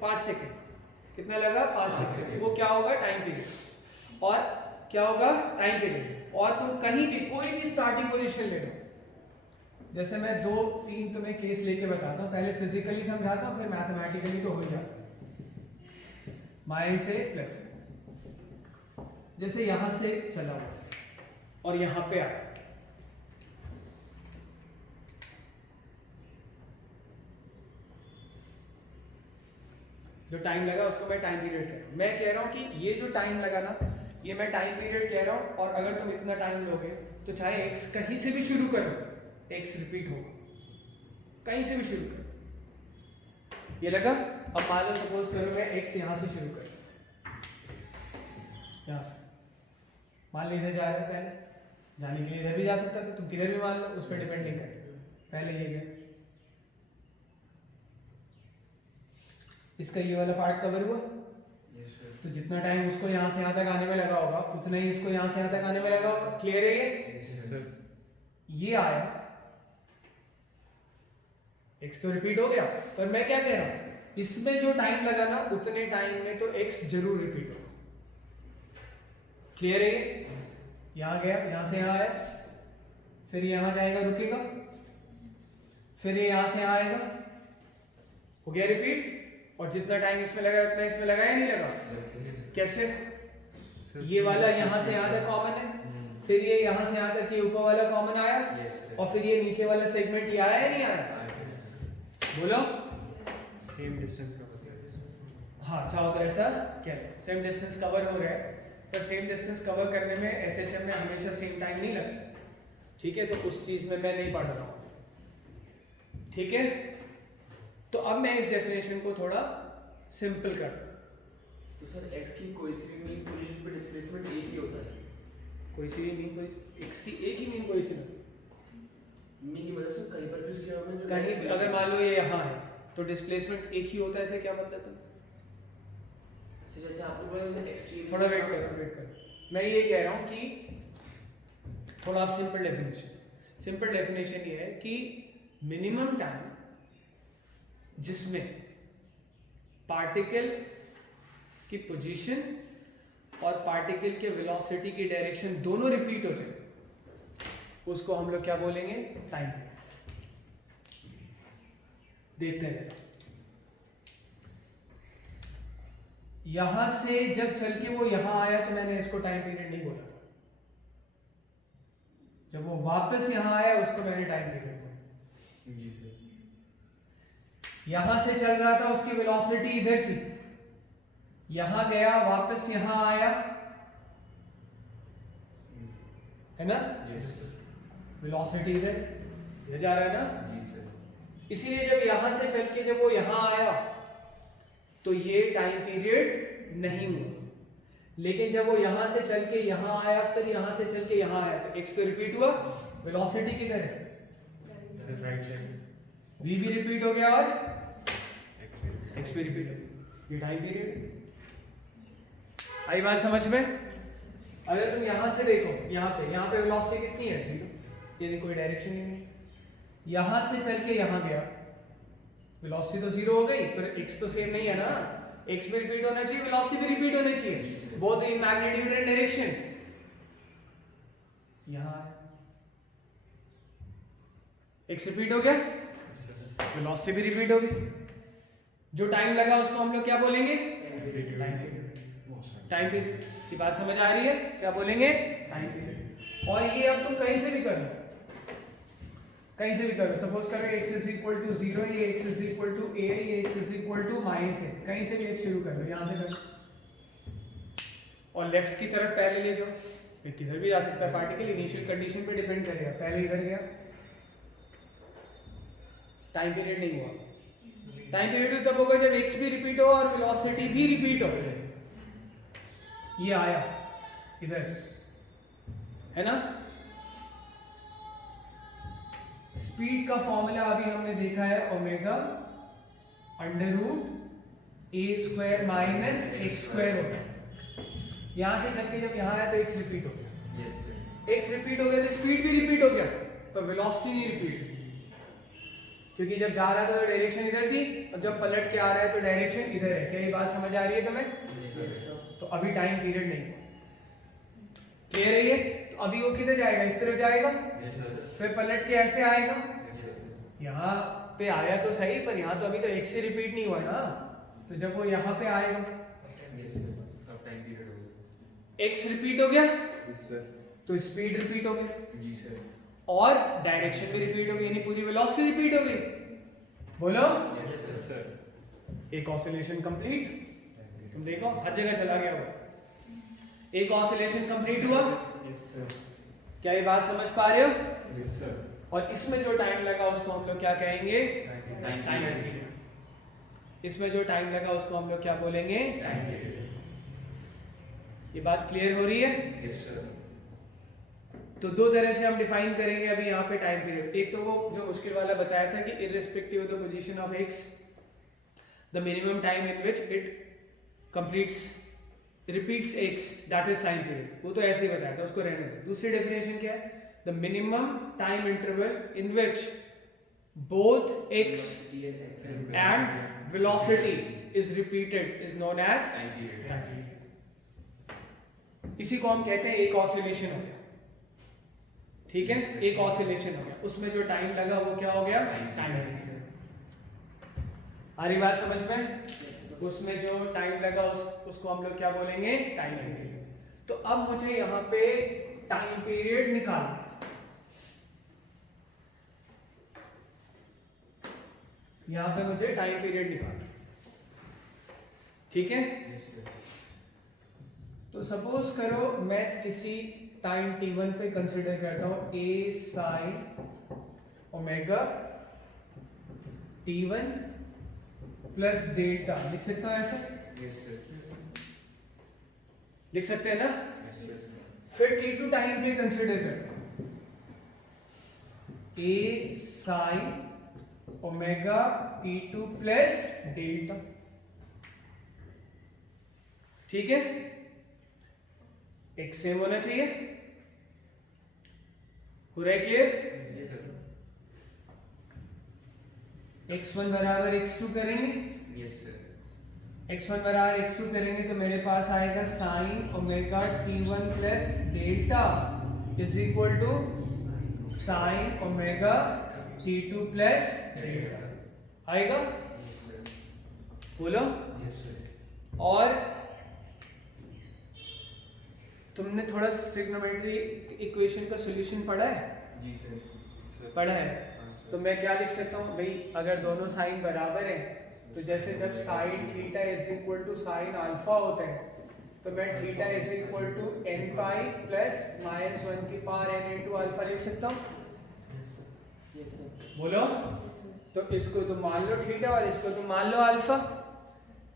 5 सेकंड, कितना लगा 5 सेकंड, वो क्या होगा टाइम पीरियड। और क्या होगा टाइम पीरियड। और तुम कहीं भी कोई भी स्टार्टिंग पोजीशन ले लो, जैसे मैं 2-3 तुम्हें केस लेके बताता हूँ, पहले फिजिकली समझाता हूँ फिर मैथमेटिकली तो हो जाता। माइनस से प्लस, जैसे यहां से चला हुआ और यहां पे आया, जो टाइम लगा उसको मैं टाइम पीरियड कह रहा हूं। मैं कह रहा हूं कि ये जो टाइम लगा ना ये मैं टाइम पीरियड कह रहा हूं। और अगर तुम इतना टाइम लोगे तो चाहे x कहीं से भी शुरू करो x रिपीट होगा, कहीं से भी शुरू करो। ये लगा? अब मान लो सपोज करो मैं x यहां से शुरू कर, यहां से मान लो इधर जा रहा है, पहले जाने के लिए इधर भी जा सकता था, तुम किधर भी मान लो, उस पर डिपेंड नहीं करे। पहले ये गया, इसका ये वाला पार्ट कवर हुआ, तो जितना टाइम उसको यहाँ से यहाँ तक आने में लगा होगा उतना ही इसको यहाँ से यहाँ तक आने में लगा होगा। क्लियर है ये? ये आया x तो रिपीट हो गया, पर मैं क्या कह रहा हूं इसमें जो टाइम लगा ना उतने टाइम में तो x जरूर रिपीट होगा। क्लियर है ये? यहाँ गया, यहाँ से यहाँ आया, फिर यहाँ जाएगा रुकेगा, फिर ये यहाँ से यहाँ आएगा, हो गया रिपीट। और जितना टाइम इसमें लगा उतना इसमें लगा या नहीं लगा? कैसे? ये वाला यहाँ से यहाँ तक कॉमन है, फिर ये यहाँ से यहाँ तक ये ऊपर वाला कॉमन आया, और फिर ये नीचे वाला सेगमेंट ये आया या नहीं आया? बोलो। Same distance cover. हाँ चाहो तो ऐसा क्या सेम डिस्टेंस कवर हो रहा है, पर सेम डिस्टेंस कवर करने में एसएचएम में हमेशा सेम टाइम नहीं लगता। ठीक है, तो उस चीज में मैं नहीं पढ़ रहा हूँ। ठीक है, तो अब मैं इस डेफिनेशन को थोड़ा सिंपल करता हूँ। तो सर x की कोई सी भी मीन पोजीशन पे डिस्प्लेसमेंट एक ही होता है? कोई सी भी मीन पोजीशन x की एक ही मीन पोजीशन है, मीन की मतलब सर कहीं पर भी उसके में जो कहीं अगर मान लो ये यहाँ है तो डिस्प्लेसमेंट एक ही होता है, ऐसे क्या मतलब है? जैसे आपको बोला जैसे एक्सट्रीम, थोड़ा वेट करो। मैं ये कह रहा हूँ कि थोड़ा आप सिंपल डेफिनेशन ये है कि मिनिमम टाइम जिसमें पार्टिकल की पोजीशन और पार्टिकल के वेलोसिटी की डायरेक्शन दोनों रिपीट हो जाए उसको हम लोग क्या बोलेंगे? टाइम। देखते हैं, यहां से जब चल के वो यहां आया तो मैंने इसको टाइम पीरियड नहीं बोला था, जब वो वापस यहां आया उसको मैंने टाइम पीरियड बोला। जी सर। यहां से चल रहा था उसकी वेलोसिटी इधर थी, यहां गया वापस यहां आया, है ना? वेलोसिटी इधर जा रहा है ना? जी सर। इसीलिए जब यहां से चल के जब वो यहां आया तो ये टाइम पीरियड नहीं हुआ, लेकिन जब वो यहां से चल के यहां आया फिर यहां से चल के यहां आया तो x तो रिपीट हुआ, वेलोसिटी किधर है? Sir right side. v भी रिपीट हो गया और x भी रिपीट हो गया, ये टाइम पीरियड। आई बात समझ में? अगर तुम यहां से देखो, यहाँ पे वेलोसिटी कितनी है? 0, यानी कोई डायरेक्शन ही नहीं। यहां से चल के यहां गया, वेलोसिटी तो 0 हो गई, पर x तो सेम नहीं है ना, x भी रिपीट होना चाहिए, वेलोसिटी भी रिपीट होनी चाहिए, both in magnitude and direction. यहां x रिपीट हो गया, वेलोसिटी भी रिपीट हो गई, जो टाइम लगा उसको हम लोग क्या बोलेंगे? Time period. की बात समझ आ रही है? क्या बोलेंगे? Time period. और ये अब तुम कहीं से भी कर लो, कहीं से भी कर लो। सपोज करो x इज इक्वल टू 0, ये x is equal to a, ये x is equal to minus है, कहीं से भी एक शुरू कर लो, यहाँ से कर लो और लेफ्ट की तरफ पहले ले जाओ, फिर किधर भी जा सकता है पार्टिकल, इनिशियल कंडीशन पे डिपेंड करेगा। पहले इधर गया, टाइम पीरियड नहीं हुआ। टाइम पीरियड तब होगा जब x भी रिपीट हो और वेलोसिटी भी रिपीट हो। ये आया इधर, है ना? स्पीड का फॉर्मूला अभी हमने देखा है omega under root a square minus x square होता है। यहां से चल के जब यहाँ आया तो x रिपीट हो गया। यस सर, x रिपीट हो गया तो स्पीड भी रिपीट हो गया, पर वेलोसिटी नहीं रिपीट, क्योंकि जब जा रहा था तो डायरेक्शन इधर थी और जब पलट के आ रहा है तो डायरेक्शन इधर है। क्या ये बात समझ आ रही है तुम्हें? तो अभी टाइम पीरियड नहीं, क्लियर है ये? तो अभी वो किधर जाएगा? इस तरफ जाएगा, फिर पलट के ऐसे आएगा, यहाँ पे आया तो सही, पर यहाँ तो अभी तो x से रिपीट नहीं हुआ ना, तो जब वो यहाँ पे आएगा अब टाइम पीरियड हो गया। x रिपीट हो गया यस सर, तो स्पीड रिपीट हो गई जी सर, और डायरेक्शन भी रिपीट हो गई, यानी पूरी वेलोसिटी रिपीट हो गई। बोलो, यस सर, एक ऑसिलेशन कंप्लीट। तुम देखो हर जगह चला गया वो, एक ऑसिलेशन कंप्लीट हुआ। यस सर, क्या ये बात समझ पा रहे हो? यस सर, और इसमें जो टाइम लगा उसको हम लोग क्या कहेंगे? Time time period. इसमें जो टाइम लगा उसको हम लोग क्या बोलेंगे? Time period. ये बात क्लियर हो रही है? यस सर, तो दो तरह से हम डिफाइन करेंगे अभी यहाँ पे टाइम पीरियड। एक तो वो जो मुश्किल वाला बताया था कि irrespective of the position of x, the minimum time in which it completes repeats x, that is time period. वो तो ऐसे ही बताया था, उसको रहने दो। दूसरी डेफिनेशन क्या है? The minimum time interval in which both x and velocity is repeated is known as time period. इसी को हम कहते हैं एक ऑसिलेशन हो गया। ठीक है, एक ऑसिलेशन हो गया, उसमें जो टाइम लगा वो क्या हो गया? Time period. आ रही बात समझ में? उसमें जो टाइम लगा उसको हम लोग क्या बोलेंगे? Time period. तो अब मुझे यहाँ पे टाइम पीरियड निकालना, यहाँ पे मुझे टाइम पीरियड निकालना, ठीक है? यस सर, तो सपोज करो मैं किसी टाइम t1 पे कंसिडर करता हूं a sin omega t1 plus delta. लिख सकता हूं ऐसे? यस सर, लिख सकते हैं ना? यस सर, फिर t2 टाइम पे कंसिडर करता हूं a sin omega t2 plus delta. ठीक है, एक सेम होना चाहिए। हो रहा है क्लियर? यस सर, x1 बराबर x2 करेंगे, यस सर, x1 बराबर x2 करेंगे तो मेरे पास आएगा sine omega t1 plus delta is equal to sine omega t2 plus delta. आएगा? बोलो। यस सर, और तुमने थोड़ा ट्रिग्नोमेट्री इक्वेशन का सॉल्यूशन पढ़ा है? जी सर, पढ़ा है। तो मैं क्या लिख सकता हूँ भाई, अगर दोनों साइन बराबर हैं तो जैसे जब sine theta is equal to sine alpha होता है तो मैं theta is equal to n pi plus minus 1 की पावर n इंटू अल्फा लिख सकता हूँ। बोलो। तो इसको तुम मान लो थीटा और इसको तुम मान लो अल्फा।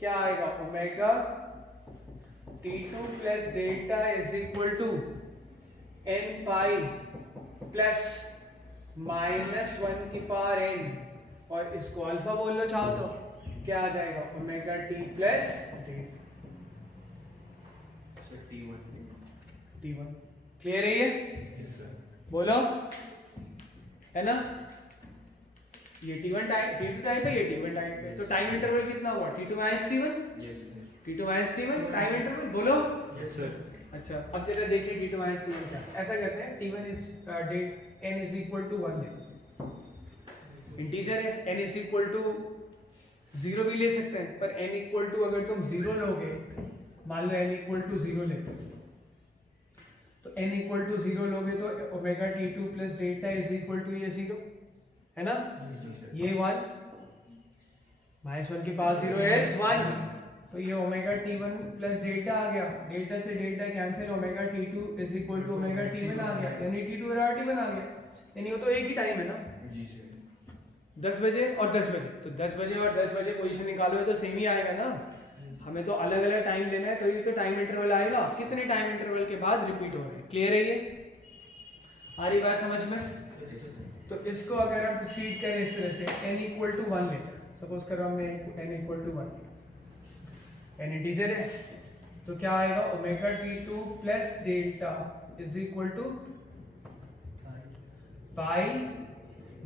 क्या आएगा? Omega t2 plus delta is equal to n pi plus minus 1 की पावर n, और इसको अल्फा बोल लो चाहो तो। क्या आ जाएगा? Omega t plus t1। Clear है ये? यस सर, बोलो, है ना? ये t1 टाइम, t2 टाइम है, ये t1 टाइम है। तो टाइम इंटरवल कितना हुआ? t2 minus t1, yes sir, t2 minus t1 time interval. बोलो। यस सर, अच्छा, अब जरा देखिए t2 माइनस t1 क्या। ऐसा करते हैं t1 is n is equal to 1 लेते हैं। इंटीजर है, n इज इक्वल टू 0 भी ले सकते हैं, पर n इक्वल टू अगर तुम 0 लोगे, मान लो n इक्वल टू 0 लेते हो, तो n इक्वल टू 0 लोगे तो omega t2 plus delta is equal to ये 0 है ना, ये 1 -1 के पास 0 is 1, तो ये ओमेगा t1 प्लस डेल्टा आ गया, डेल्टा से delta cancel, omega t2 is equal to omega t1 आ गया, यानी t2 बराबर t1 आ गया, यानी वो तो एक ही टाइम है ना, जी सर। 10 बजे और 10 बजे, तो 10 बजे और 10 बजे पोजीशन निकालो तो सेम ही आएगा ना, हमें तो अलग अलग टाइम लेना है, तो ये तो टाइम इंटरवल आएगा, कितने टाइम इंटरवल के बाद रिपीट हो रहे हैं, क्लियर है ये, आ रही बात समझ में। तो इसको अगर हम प्रोसीड करें इस तरह से, n इक्वल टू 1 लेते हैं, सपोज करो हमने n equal to 1, n integer है, तो क्या आएगा, omega t2 plus delta is equal to pi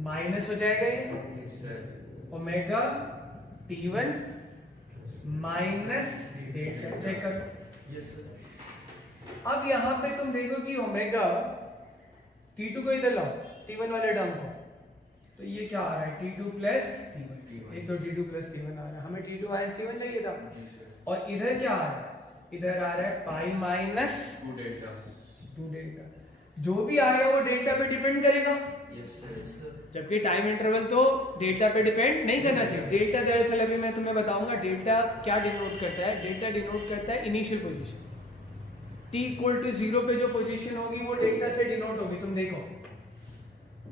minus हो जाएगा ये yes sir. Omega t1 minus delta, check करो। Yes sir. अब यहाँ पे तुम देखो कि ओमेगा t2 को इधर लाओ, t1 वाले टर्म को, तो ये क्या आ रहा है, t2 प्लस t1, एक तो t2 प्लस t1 आ रहा है, हमें t2 माइनस t1 चाहिए था, जी सर। और इधर क्या आ रहा है, इधर आ रहा है पाई माइनस 2 डेल्टा। 2 डेल्टा, जो भी आएगा वो डेल्टा पे डिपेंड करेगा, यस सर। जबकि टाइम इंटरवल तो डेल्टा पे डिपेंड नहीं करना चाहिए। डेल्टा दरअसल अभी मैं तुम्हें बताऊंगा डेल्टा क्या डिनोट करता है, डेल्टा डिनोट करता है initial position, t equal to 0 पे जो पोजीशन होगी वो डेल्टा से डिनोट होगी, तुम देखो,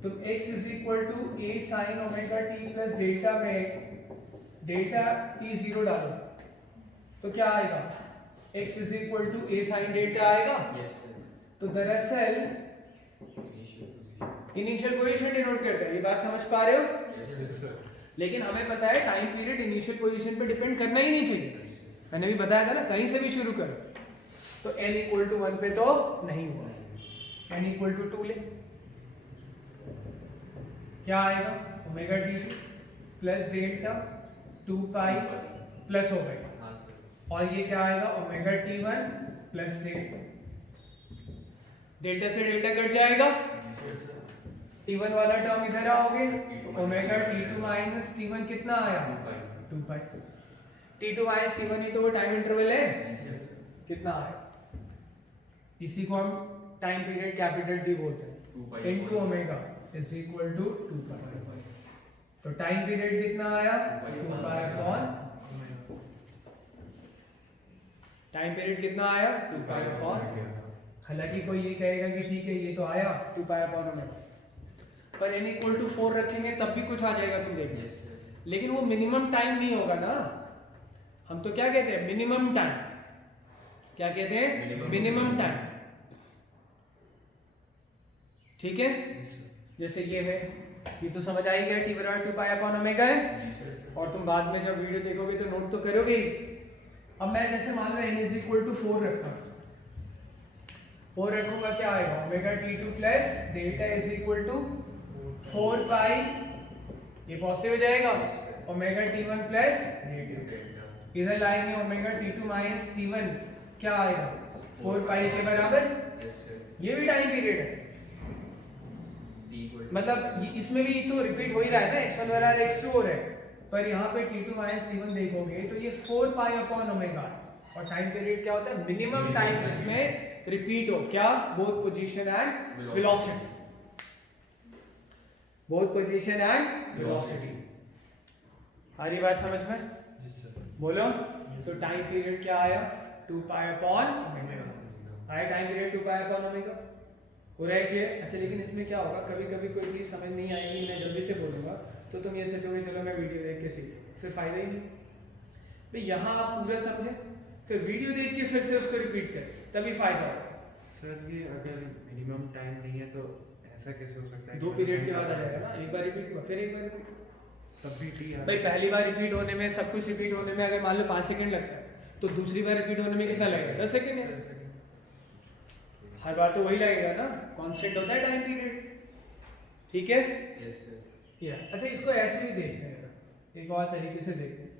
तुम x is equal to a sin omega t plus delta में डेल्टा t 0 डालो तो क्या आएगा, x is equal to a sin delta आएगा, यस सर। तो दरअसल इनिशियल पोजीशन डिनोट करता है, ये बात समझ पा रहे हो। Yes sir. लेकिन हमें पता है टाइम पीरियड इनिशियल पोजीशन पे डिपेंड करना ही नहीं चाहिए, मैंने भी बताया था ना, कहीं से भी शुरू करो, तो n इक्वल टू 1 पे तो नहीं हुआ, n इक्वल टू 2 ले, क्या आएगा, omega t2 plus delta 2 pi plus हो गया, हाँ सर। और ये क्या आएगा, omega t1 plus delta, delta से डेल्टा कट जाएगा, t1 वाला टर्म इधर आओगे तो ओमेगा t2 माइनस t1 कितना आया, 2 पाई, t2 माइनस t1 ही तो वो टाइम इंटरवल है, कितना आया, इसी को हम टाइम पीरियड कैपिटल T बोलते हैं, into omega is equal to 2 pi, तो टाइम पीरियड कितना आया, 2 पाई अपॉन, टाइम पीरियड कितना आया, 2 पाई अपॉन, हालांकि कोई ये कहेगा कि ठीक है ये तो आया 2 पाई अपॉन ओमेगा, पर n इक्वल टू 4 रखेंगे तब भी कुछ आ जाएगा, तुम देखना, यस सर। लेकिन वो मिनिमम टाइम नहीं होगा ना, हम तो क्या कहते हैं, मिनिमम टाइम, क्या कहते हैं, मिनिमम टाइम, ठीक है, जैसे ये है, ये तो समझ आई गया t बराबर 2 पाई अपॉन ओमेगा है, और तुम बाद में जब वीडियो देखोगे तो नोट तो करोगे ही। अब मैं जैसे मान लो n इज इक्वल टू 4 रखता हूँ, 4 रखूंगा क्या आएगा, omega t2 plus delta is equal to 4 pi, ये पॉजिटिव हो जाएगा, ओमेगा t1 प्लस डेल्टा। इधर लाएंगे ओमेगा t2 माइनस t1, क्या आएगा, 4 पाई के बराबर, यस सर। ये भी टाइम पीरियड है, मतलब इसमें भी तो रिपीट हो ही रहा है ना, x1 बराबर x2 हो रहा है, पर यहाँ पे t2 माइनस t1 देखोगे तो ये 4 पाई अपॉन ओमेगा, और टाइम पीरियड क्या होता है, मिनिमम टाइम जिसमें रिपीट हो, क्या, both position and velocity, both position and velocity, आ रही बात समझ में, यस सर। बोलो, तो टाइम पीरियड क्या आया, 2 पाई अपॉन ओमेगा, आया time period 2 pi upon omega, हो रहा है क्लियर। अच्छा, लेकिन इसमें क्या होगा, कभी कभी कोई चीज़ समझ नहीं आएगी, मैं जल्दी से बोलूँगा तो तुम ये सोचोगे चलो मैं वीडियो देख के सीख, फिर फ़ायदा ही नहीं भाई, यहाँ आप पूरा समझे फिर वीडियो देख के फिर से उसको रिपीट करें, तभी फ़ायदा होगा। सर ये अगर मिनिमम टाइम नहीं है तो ऐसा कैसे हो सकता है, 2 पीरियड के बाद आ जाएगा ना, एक बार रिपीट हुआ फिर एक बार रिपीट, तब भी टी भाई पहली बार रिपीट होने में, सब कुछ रिपीट होने में अगर मान लो 5 सेकंड लगता है, तो दूसरी बार रिपीट होने में कितना लगेगा, 10 सेकंड है, हर बार तो वही लगेगा ना, कांस्टेंट होता है टाइम पीरियड, ठीक है, यस सर। या अच्छा इसको ऐसे भी देखते हैं, एक और तरीके से देखते हैं,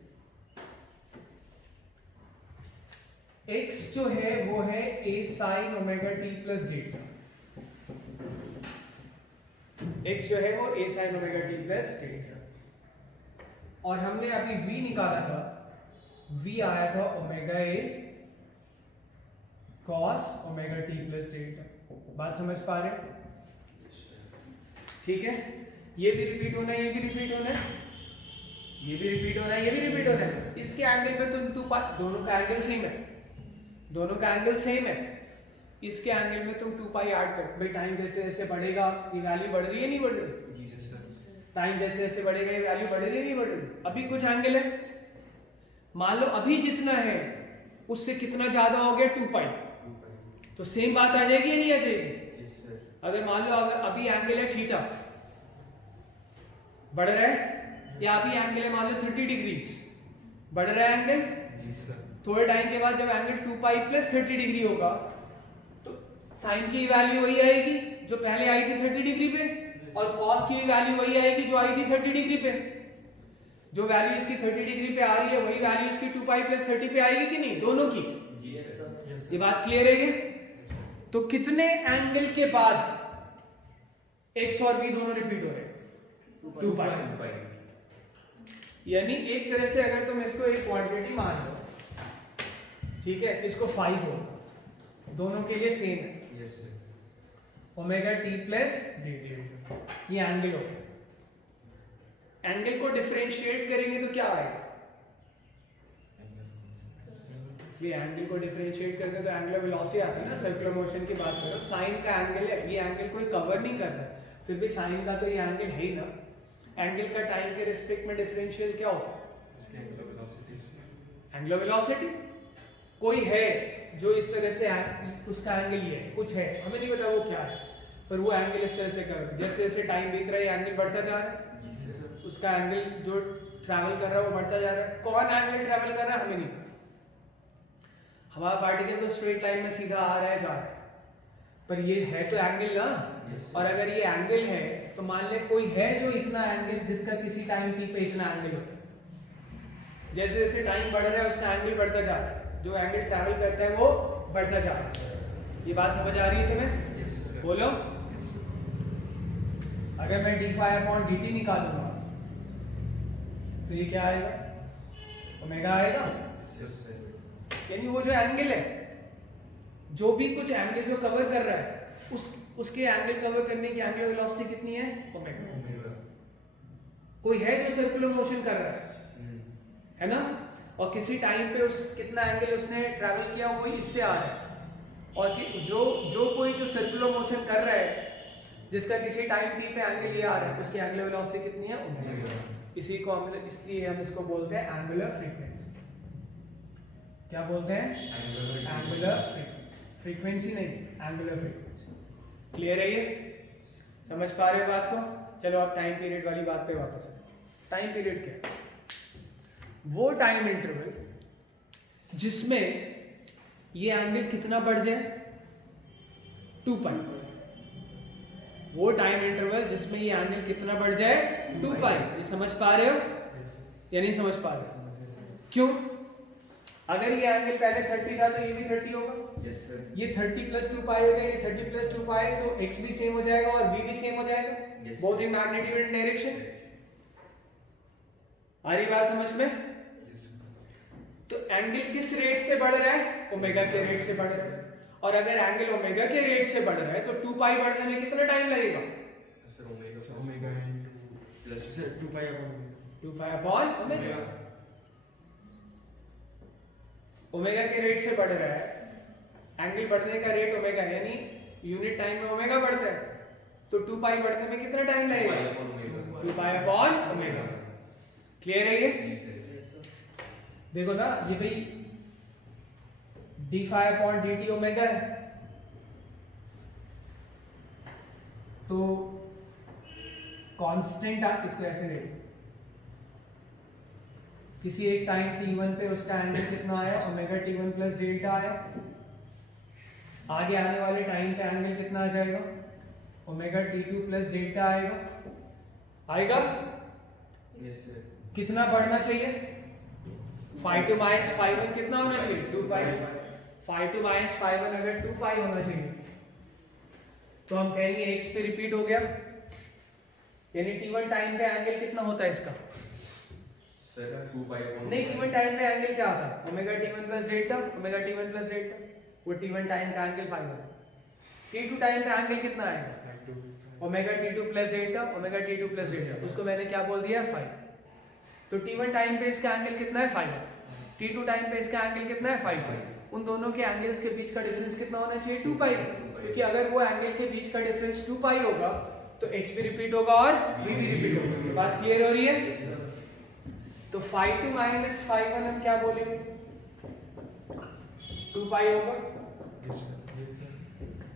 x जो है वो है a sin omega t plus delta, x जो है वो a sin omega t plus delta, और हमने अभी v निकाला था, v आया था omega A cos omega t plus delta. बात समझ पा रहे हो? ठीक है, ये भी रिपीट होना है, ये भी रिपीट होना है, ये भी रिपीट होना है, ये भी रिपीट होना है। इसके एंगल पे तुम दोनों का एंगल सेम है, दोनों का एंगल सेम है। इसके एंगल में तुम 2 पाई ऐड कर, भाई टाइम जैसे जैसे बढ़ेगा ये वैल्यू बढ़ रही है नहीं बढ़ रही? जी सर। टाइम जैसे जैसे बढ़ेगा ये वैल्यू बढ़ रही है नहीं बढ़ रही? अभी कुछ एंगल है, मान लो अभी जितना है उससे कितना ज्यादा हो गया 2 पाई, तो सेम बात आ जाएगी या नहीं आ जाएगी? अगर मान लो अगर अभी एंगल है थीटा बढ़ रहा है, या अभी एंगल है मान लो 30 डिग्रीज बढ़ रहा है एंगल, थोड़े टाइम के बाद जब एंगल 2 पाई प्लस 30 डिग्री होगा तो साइन की वैल्यू वही आएगी जो पहले आई थी 30 डिग्री पे, और कॉस की वैल्यू वही आएगी जो आई थी 30 डिग्री पे। जो वैल्यू इसकी 30 डिग्री पे आ रही है वही वैल्यू इसकी 2 पाई प्लस 30 पे आएगी कि नहीं, दोनों की? ये बात क्लियर है क्या? तो कितने एंगल के बाद x और v दोनों रिपीट हो रहे हैं? 2 पाई। यानी एक तरह से अगर तुम इसको एक क्वांटिटी मान लो, ठीक है, इसको 5 हो, दोनों के लिए सेम है, yes sir. Omega t plus dt, ये एंगल हो। एंगल को डिफरेंशिएट करेंगे तो क्या आएगा? ये एंगल को डिफरेंशिएट करते तो एंगुलर वेलोसिटी आती है ना, सर्कुलर मोशन की बात करो, साइन का एंगल है, ये एंगल कोई कवर नहीं कर रहा है, फिर भी साइन का तो ये एंगल है ही ना। एंगल का टाइम के रिस्पेक्ट में डिफरेंशियल क्या होता है? Angular velocity. कोई है जो इस तरह से उसका एंगल ये है, कुछ है, हमें नहीं पता वो क्या है, पर वो एंगल इस तरह से कर, जैसे जैसे टाइम बीत रहा है एंगल बढ़ता जा रहा है, उसका एंगल जो ट्रैवल कर रहा है वो बढ़ता जा रहा है। कौन एंगल ट्रैवल कर रहा है हमें नहीं पता, हमारा पार्टिकल तो स्ट्रेट लाइन में सीधा आ रहा है जा रहा है, पर ये है तो एंगल ना। और अगर ये एंगल है तो मान ले कोई है जो इतना एंगल, जिसका किसी टाइम टी पे इतना एंगल होता है, जैसे जैसे टाइम बढ़ रहा है उसका एंगल बढ़ता जा रहा है, जो एंगल ट्रैवल करता है वो बढ़ता जा रहा है। ये बात समझ आ रही है तुम्हें? बोलो। अगर मैं d phi upon d t निकालूंगा तो ये क्या आएगा? ओमेगा आएगा। यानी वो जो एंगल है, जो भी कुछ एंगल जो कवर कर रहा है उसके एंगल कवर करने की एंगुलर वेलोसिटी कितनी है? ओमेगा। कोई है जो सर्कुलर मोशन कर रहा है ना, और किसी टाइम पे उस कितना एंगल उसने ट्रैवल किया वो इससे आ रहा है, और जो कोई जो सर्कुलर मोशन कर रहा है जिसका किसी टाइम टी पे एंगल ये आ रहा है, उसकी एंगुलर वेलोसिटी कितनी है? ओमेगा। इसी को हम इसलिए हम इसको बोलते हैं एंगुलर फ्रीक्वेंसी। क्या बोलते हैं? एंगुलर फ्रीक्वेंसी नहीं, एंगुलर फ्रीक्वेंसी। क्लियर है ये? समझ पा रहे हो बात को? चलो अब टाइम पीरियड वाली बात पे वापस आते हैं। टाइम पीरियड क्या है? वो टाइम इंटरवल जिसमें ये एंगल कितना बढ़ जाए? 2 पाई। वो टाइम इंटरवल जिसमें ये एंगल कितना बढ़ जाए? 2 पाई। ये समझ पा रहे हो या नहीं समझ पा रहे हो? क्यों? अगर ये एंगल पहले 30 था तो ये भी 30 होगा। Yes sir. ये 30 प्लस 2 पाई हो जाएगा, ये 30 प्लस 2 पाई, तो x भी सेम हो जाएगा और v भी सेम हो जाएगा, Yes, both in magnitude and direction. आ रही बात समझ में? तो एंगल किस रेट से बढ़ रहा है? ओमेगा के रेट से बढ़ रहा है, और अगर एंगल ओमेगा के रेट से बढ़ रहा है तो 2 पाई बढ़ने में कितना टाइम लगेगा? Sir omega omega plus 2 pi upon 2 pi upon omega. Omega के रेट से बढ़ रहा है, एंगल बढ़ने का रेट ओमेगा है, यानी यूनिट टाइम में ओमेगा बढ़ता है, तो 2 पाई बढ़ने में कितना टाइम लगेगा? 2 पाई अपॉन ओमेगा। क्लियर है ये? देखो ना, ये भाई d phi upon d t omega है, तो कांस्टेंट आप इसको ऐसे ले लो, किसी एक टाइम t1 पे उसका एंगल कितना आया? ओमेगा t1 प्लस डेल्टा आया। आगे आने वाले टाइम का एंगल कितना आ जाएगा? ओमेगा t2 प्लस डेल्टा आएगा। Yes sir. कितना बढ़ना चाहिए? 5 to minus 5 कितना होना चाहिए? 2 पाई। 5 to minus 5 अगर 2 पाई होना चाहिए तो हम कहेंगे x पे रिपीट हो गया, यानी t1 टाइम का एंगल कितना होता है इसका? सर 2 पाई नहीं, T1 टाइम पे एंगल क्या होता है? Omega T1 plus delta, omega T1 plus delta. वो T1 टाइम का एंगल फाई होगा। T2 टाइम पे एंगल कितना आएगा? Omega T2 plus delta, omega T2 plus delta. उसको मैंने क्या बोल दिया? फाई। तो T1 टाइम पे इसका एंगल कितना है? फाई। T2 टाइम पे इसका एंगल कितना है? फाई। उन दोनों के एंगल्स के बीच का डिफरेंस कितना होना चाहिए? 2 पाई। क्योंकि अगर वो एंगल के बीच का डिफरेंस 2 पाई होगा तो x भी रिपीट होगा और v भी रिपीट होगा। ये बात क्लियर हो रही है? तो phi 2 माइनस phi 1 हम क्या बोलेंगे? 2 पाई होगा।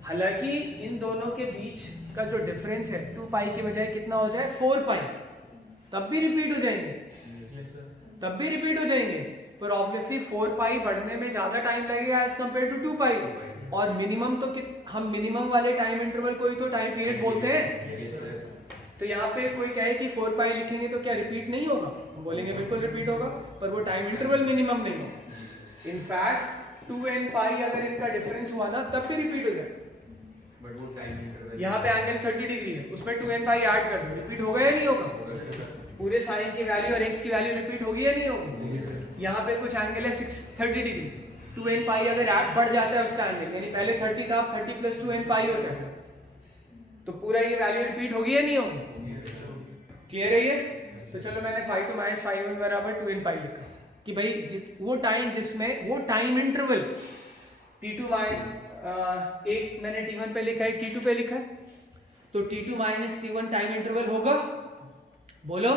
हालांकि इन दोनों के बीच का जो डिफरेंस है 2 पाई के बजाय कितना हो जाए? 4 पाई। तब भी रिपीट हो जाएंगे, तब भी रिपीट हो जाएंगे, पर ऑब्वियसली 4 पाई बढ़ने में ज्यादा टाइम लगेगा एज कंपेयर टू 2 पाई। और मिनिमम तो हम मिनिमम वाले टाइम इंटरवल को ही तो टाइम पीरियड बोलते हैं। तो यहाँ पे कोई कहे कि 4 पाई लिखेंगे तो क्या रिपीट नहीं होगा? हम बोलेंगे बिल्कुल रिपीट होगा, पर वो टाइम इंटरवल मिनिमम नहीं होगा। इनफैक्ट 2n पाई अगर इनका डिफरेंस हुआ ना तब भी रिपीट हो जाए। बट वो टाइम इंटरवल यहाँ पे एंगल 30 डिग्री है, उसमें 2n पाई ऐड कर दो, रिपीट होगा या नहीं होगा? पूरे साइन की वैल्यू और x की वैल्यू रिपीट होगी या नहीं होगी? यहाँ पे कुछ एंगल है 30 डिग्री, 2n पाई अगर ऐड बढ़ जाता है उसका एंगल, यानी पहले 30 था, 30 प्लस 2n पाई होता है, तो पूरा ये वैल्यू रिपीट होगी या नहीं होगी? क्लियर है ये? तो चलो मैंने phi 2 माइनस phi 1 बराबर 2n पाई लिखा कि भाई वो टाइम जिसमें वो टाइम इंटरवल t2 एक मैंने t1 पे लिखा है, t2 पे लिखा है, तो t2 minus t1 time interval होगा, बोलो।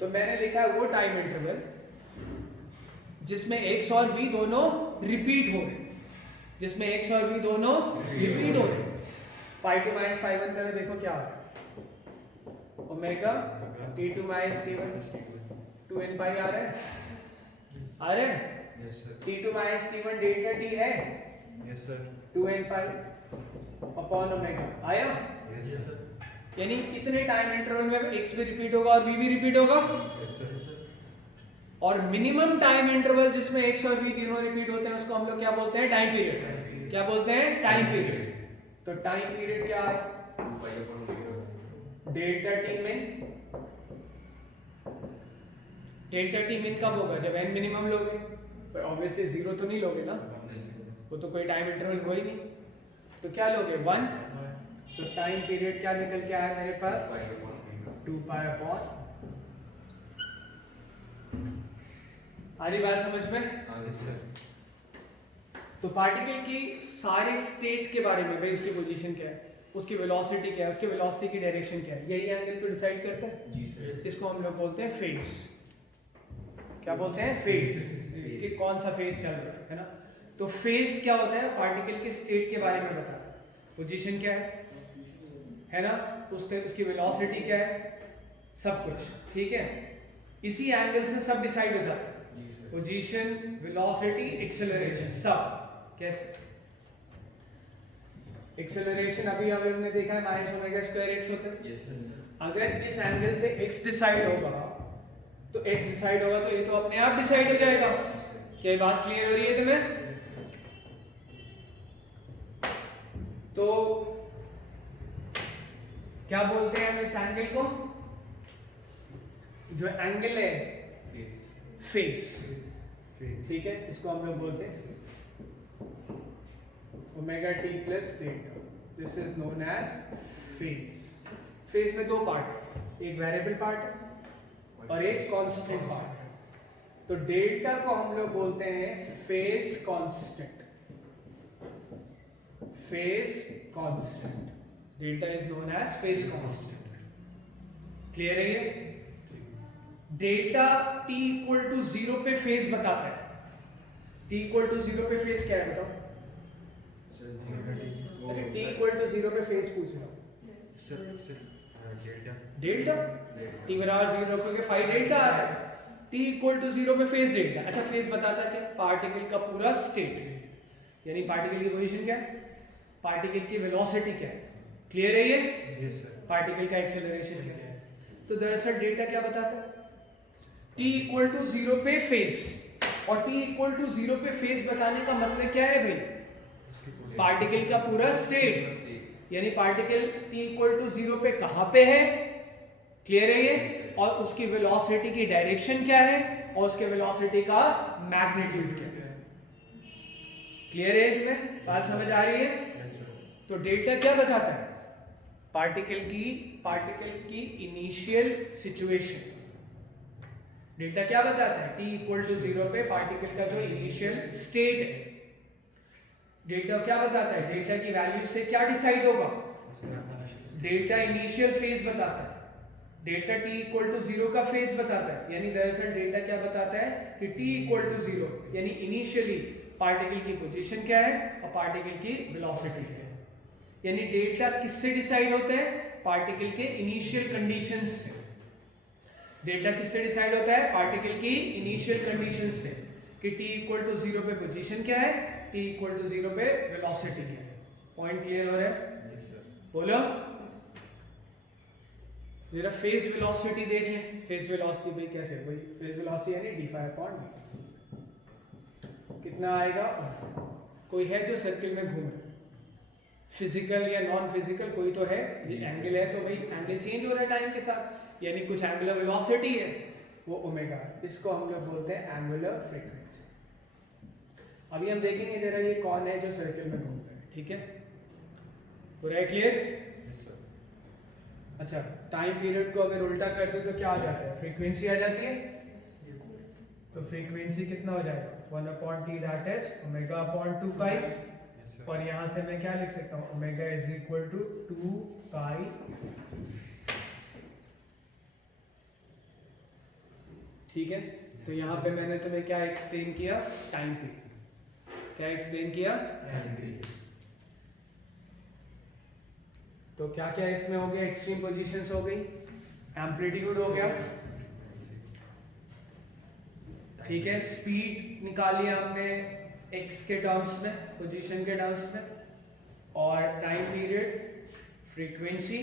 तो मैंने लिखा है वो टाइम इंटरवल जिसमें x और v दोनों रिपीट हो रहे, जिसमें x और v दोनों रिपीट हो रहे। phi 2 माइनस phi 1 करो, देखो क्या होगा? Omega t2 minus t1 2n पाई आ रहा है, आ रहा है? Yes sir. t2 minus t1 delta t है, yes sir. 2n pi upon omega आया। Yes sir. यानी इतने टाइम इंटरवल में x भी रिपीट होगा और v भी रिपीट होगा। Yes sir. और मिनिमम टाइम इंटरवल जिसमें x और v तीनों रिपीट होते हैं उसको हम लोग क्या बोलते हैं? Time period. क्या बोलते हैं? Time period. तो टाइम पीरियड क्या है? 2 pi upon omega. Delta T मिन। डेल्टा टी मिन कब होगा? जब n मिनिमम लोगे, पर ऑब्वियसली 0 तो नहीं लोगे ना, वो तो कोई टाइम इंटरवल हो ही नहीं, तो क्या लोगे? 1। तो टाइम पीरियड क्या निकल के आया मेरे पास? 2 पाई अपॉन। आ रही बात समझ में? Yes sir. तो पार्टिकल की सारे स्टेट के बारे में, भाई उसकी पोजीशन क्या है, उसकी वेलोसिटी क्या है, उसके वेलोसिटी की डायरेक्शन क्या है, यही एंगल तो डिसाइड करता है। जी सर। इसको हम लोग बोलते हैं फेज। क्या बोलते हैं? फेज। कि कौन सा फेज चल रहा है ना? तो फेज क्या होता है? पार्टिकल के स्टेट के बारे में बताता है। पोजीशन क्या है ना? उसकी वेलोसिटी क्या है, सब कुछ, ठीक है? इसी एंगल से सब डिसाइड हो जाता है, पोजीशन, वेलोसिटी, एक्सेलरेशन, सब। कैसे? एक्सेलरेशन अभी हमने देखा है माइनस ओमेगा स्क्वायर x होता है। Yes sir. अगर इस एंगल से x डिसाइड होगा तो x डिसाइड होगा तो ये तो अपने आप डिसाइड हो जाएगा। क्या बात क्लियर हो रही है तुम्हें? तो क्या बोलते हैं हम इस एंगल को? जो एंगल है फेज, ठीक है, इसको हम लोग बोलते हैं omega t plus delta. This is known as phase. Phase में 2 पार्ट है, एक वेरिएबल पार्ट है और एक कांस्टेंट पार्ट है। तो डेल्टा को हम लोग बोलते हैं phase constant. Phase constant, delta is known as phase constant. Clear है ये? डेल्टा t इक्वल टू 0 पे फेज बताता है। t इक्वल टू 0 पे फेज क्या है बताओ? अरे t इक्वल टू 0 पे फेज पूछ रहा हूं। Sir delta. डेल्टा t बराबर 0 रखोगे phi डेल्टा आ रहा है। t इक्वल टू 0 पे फेज डेल्टा। अच्छा, फेज बताता क्या? पार्टिकल का पूरा स्टेट, यानी पार्टिकल की पोजीशन क्या है, पार्टिकल की वेलोसिटी क्या है। क्लियर है ये? Yes sir. पार्टिकल का एक्सेलरेशन क्या है। तो दरअसल डेल्टा क्या बताता है? t इक्वल टू 0 पे फेज, और t इक्वल टू 0 पे फेज बताने का मतलब क्या है भाई? पार्टिकल का पूरा स्टेट, यानी पार्टिकल t इक्वल टू 0 पे कहां पे है? क्लियर है ये? और उसकी वेलोसिटी की डायरेक्शन क्या है और उसके वेलोसिटी का मैग्नीट्यूड क्या है। क्लियर है तुम्हें? बात समझ आ रही है? Yes, sir. तो डेल्टा क्या बताता है? पार्टिकल की इनिशियल सिचुएशन। डेल्टा क्या बताता है? t इक्वल टू 0 पे पार्टिकल का जो इनिशियल स्टेट है। डेल्टा क्या बताता है? डेल्टा की वैल्यू से क्या डिसाइड होगा? डेल्टा इनिशियल फेज बताता है। डेल्टा t इक्वल टू 0 का फेज बताता है। यानी दरअसल डेल्टा क्या बताता है कि t इक्वल टू 0 यानी इनिशियली पार्टिकल की पोजीशन क्या है और पार्टिकल की वेलोसिटी क्या है। यानी डेल्टा किससे डिसाइड होता है? पार्टिकल के इनिशियल कंडीशंस से। डेल्टा किससे डिसाइड होता है? पार्टिकल की इनिशियल कंडीशंस से कि t इक्वल टू 0 पे पोजीशन क्या है, t इक्वल टू 0 पे वेलोसिटी क्या है। पॉइंट क्लियर हो रहा है? Yes, sir. बोलो जरा फेज वेलोसिटी देख लें। फेज वेलोसिटी भाई कैसे? भाई फेज वेलोसिटी यानी d phi upon d कितना आएगा? कोई है जो सर्किल में घूम रहा है, फिजिकल या नॉन फिजिकल कोई तो है। ये एंगल है तो भाई एंगल चेंज हो रहा है टाइम के साथ, यानी कुछ एंगुलर वेलोसिटी है, वो ओमेगा। इसको हम लोग बोलते हैं एंगुलर फ्रीक्वेंसी। अभी हम देखेंगे जरा ये कौन है जो सर्किल में घूम रहा है। ठीक है, पूरा है क्लियर? Yes, sir. अच्छा, टाइम पीरियड को अगर उल्टा कर दो तो क्या आ जाता है? फ्रीक्वेंसी आ जाती है। तो फ्रीक्वेंसी कितना हो जाएगा? 1/t that is omega upon 2 pi. Yes, sir. और यहाँ से मैं क्या लिख सकता हूँ? ओमेगा इज इक्वल टू 2 पाई। ठीक है, तो यहाँ पे मैंने तुम्हें क्या एक्सप्लेन किया? Time period. क्या एक्सप्लेन किया? Time period. तो क्या क्या इसमें हो गया? एक्सट्रीम पोजीशंस हो गई, एम्पलीट्यूड हो गया, ठीक है, स्पीड निकाली हमने x के टर्म्स में, पोजीशन के टर्म्स में, और टाइम पीरियड, फ्रीक्वेंसी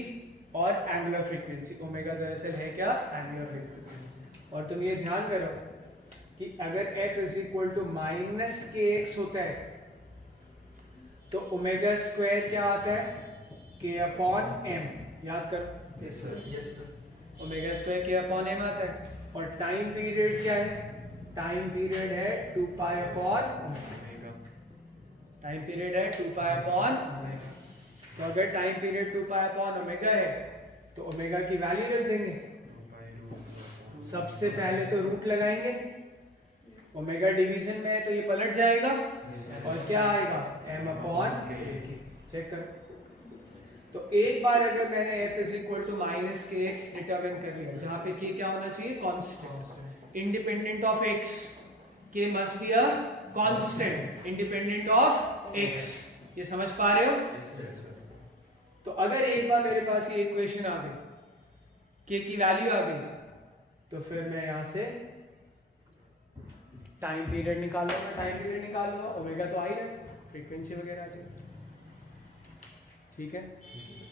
और एंगुलर फ्रीक्वेंसी। ओमेगा दरअसल है क्या? Angular frequency. और तुम ये ध्यान करो कि अगर f is equal to minus k x होता है तो ओमेगा स्क्वायर क्या आता है? k upon m। याद करो। Yes, sir. Yes, sir. Omega square k upon m आता है। और टाइम पीरियड क्या है? टाइम पीरियड है 2 pi upon Omega. Time period है 2 पाई अपॉन। तो अगर time period 2 pi upon omega है तो ओमेगा की वैल्यू रख देंगे। 2 pi root. सबसे पहले तो रूट लगाएंगे, ओमेगा डिवीजन में है तो ये पलट जाएगा और क्या आएगा? m अपॉन चेक करो। तो एक बार अगर मैंने f is equal to minus k x determine कर लिया, जहाँ पे k क्या होना चाहिए? Constant, independent of x। k must be a constant independent of x। ये समझ पा रहे हो? Yes, sir. तो अगर एक बार मेरे पास ये इक्वेशन आ गई, k की वैल्यू आ गई, तो फिर मैं यहाँ से टाइम पीरियड निकाल लूंगा। ओमेगा तो आ ही रहा है, फ्रीक्वेंसी वगैरह आ जाएगी। ठीक है, Yes, sir.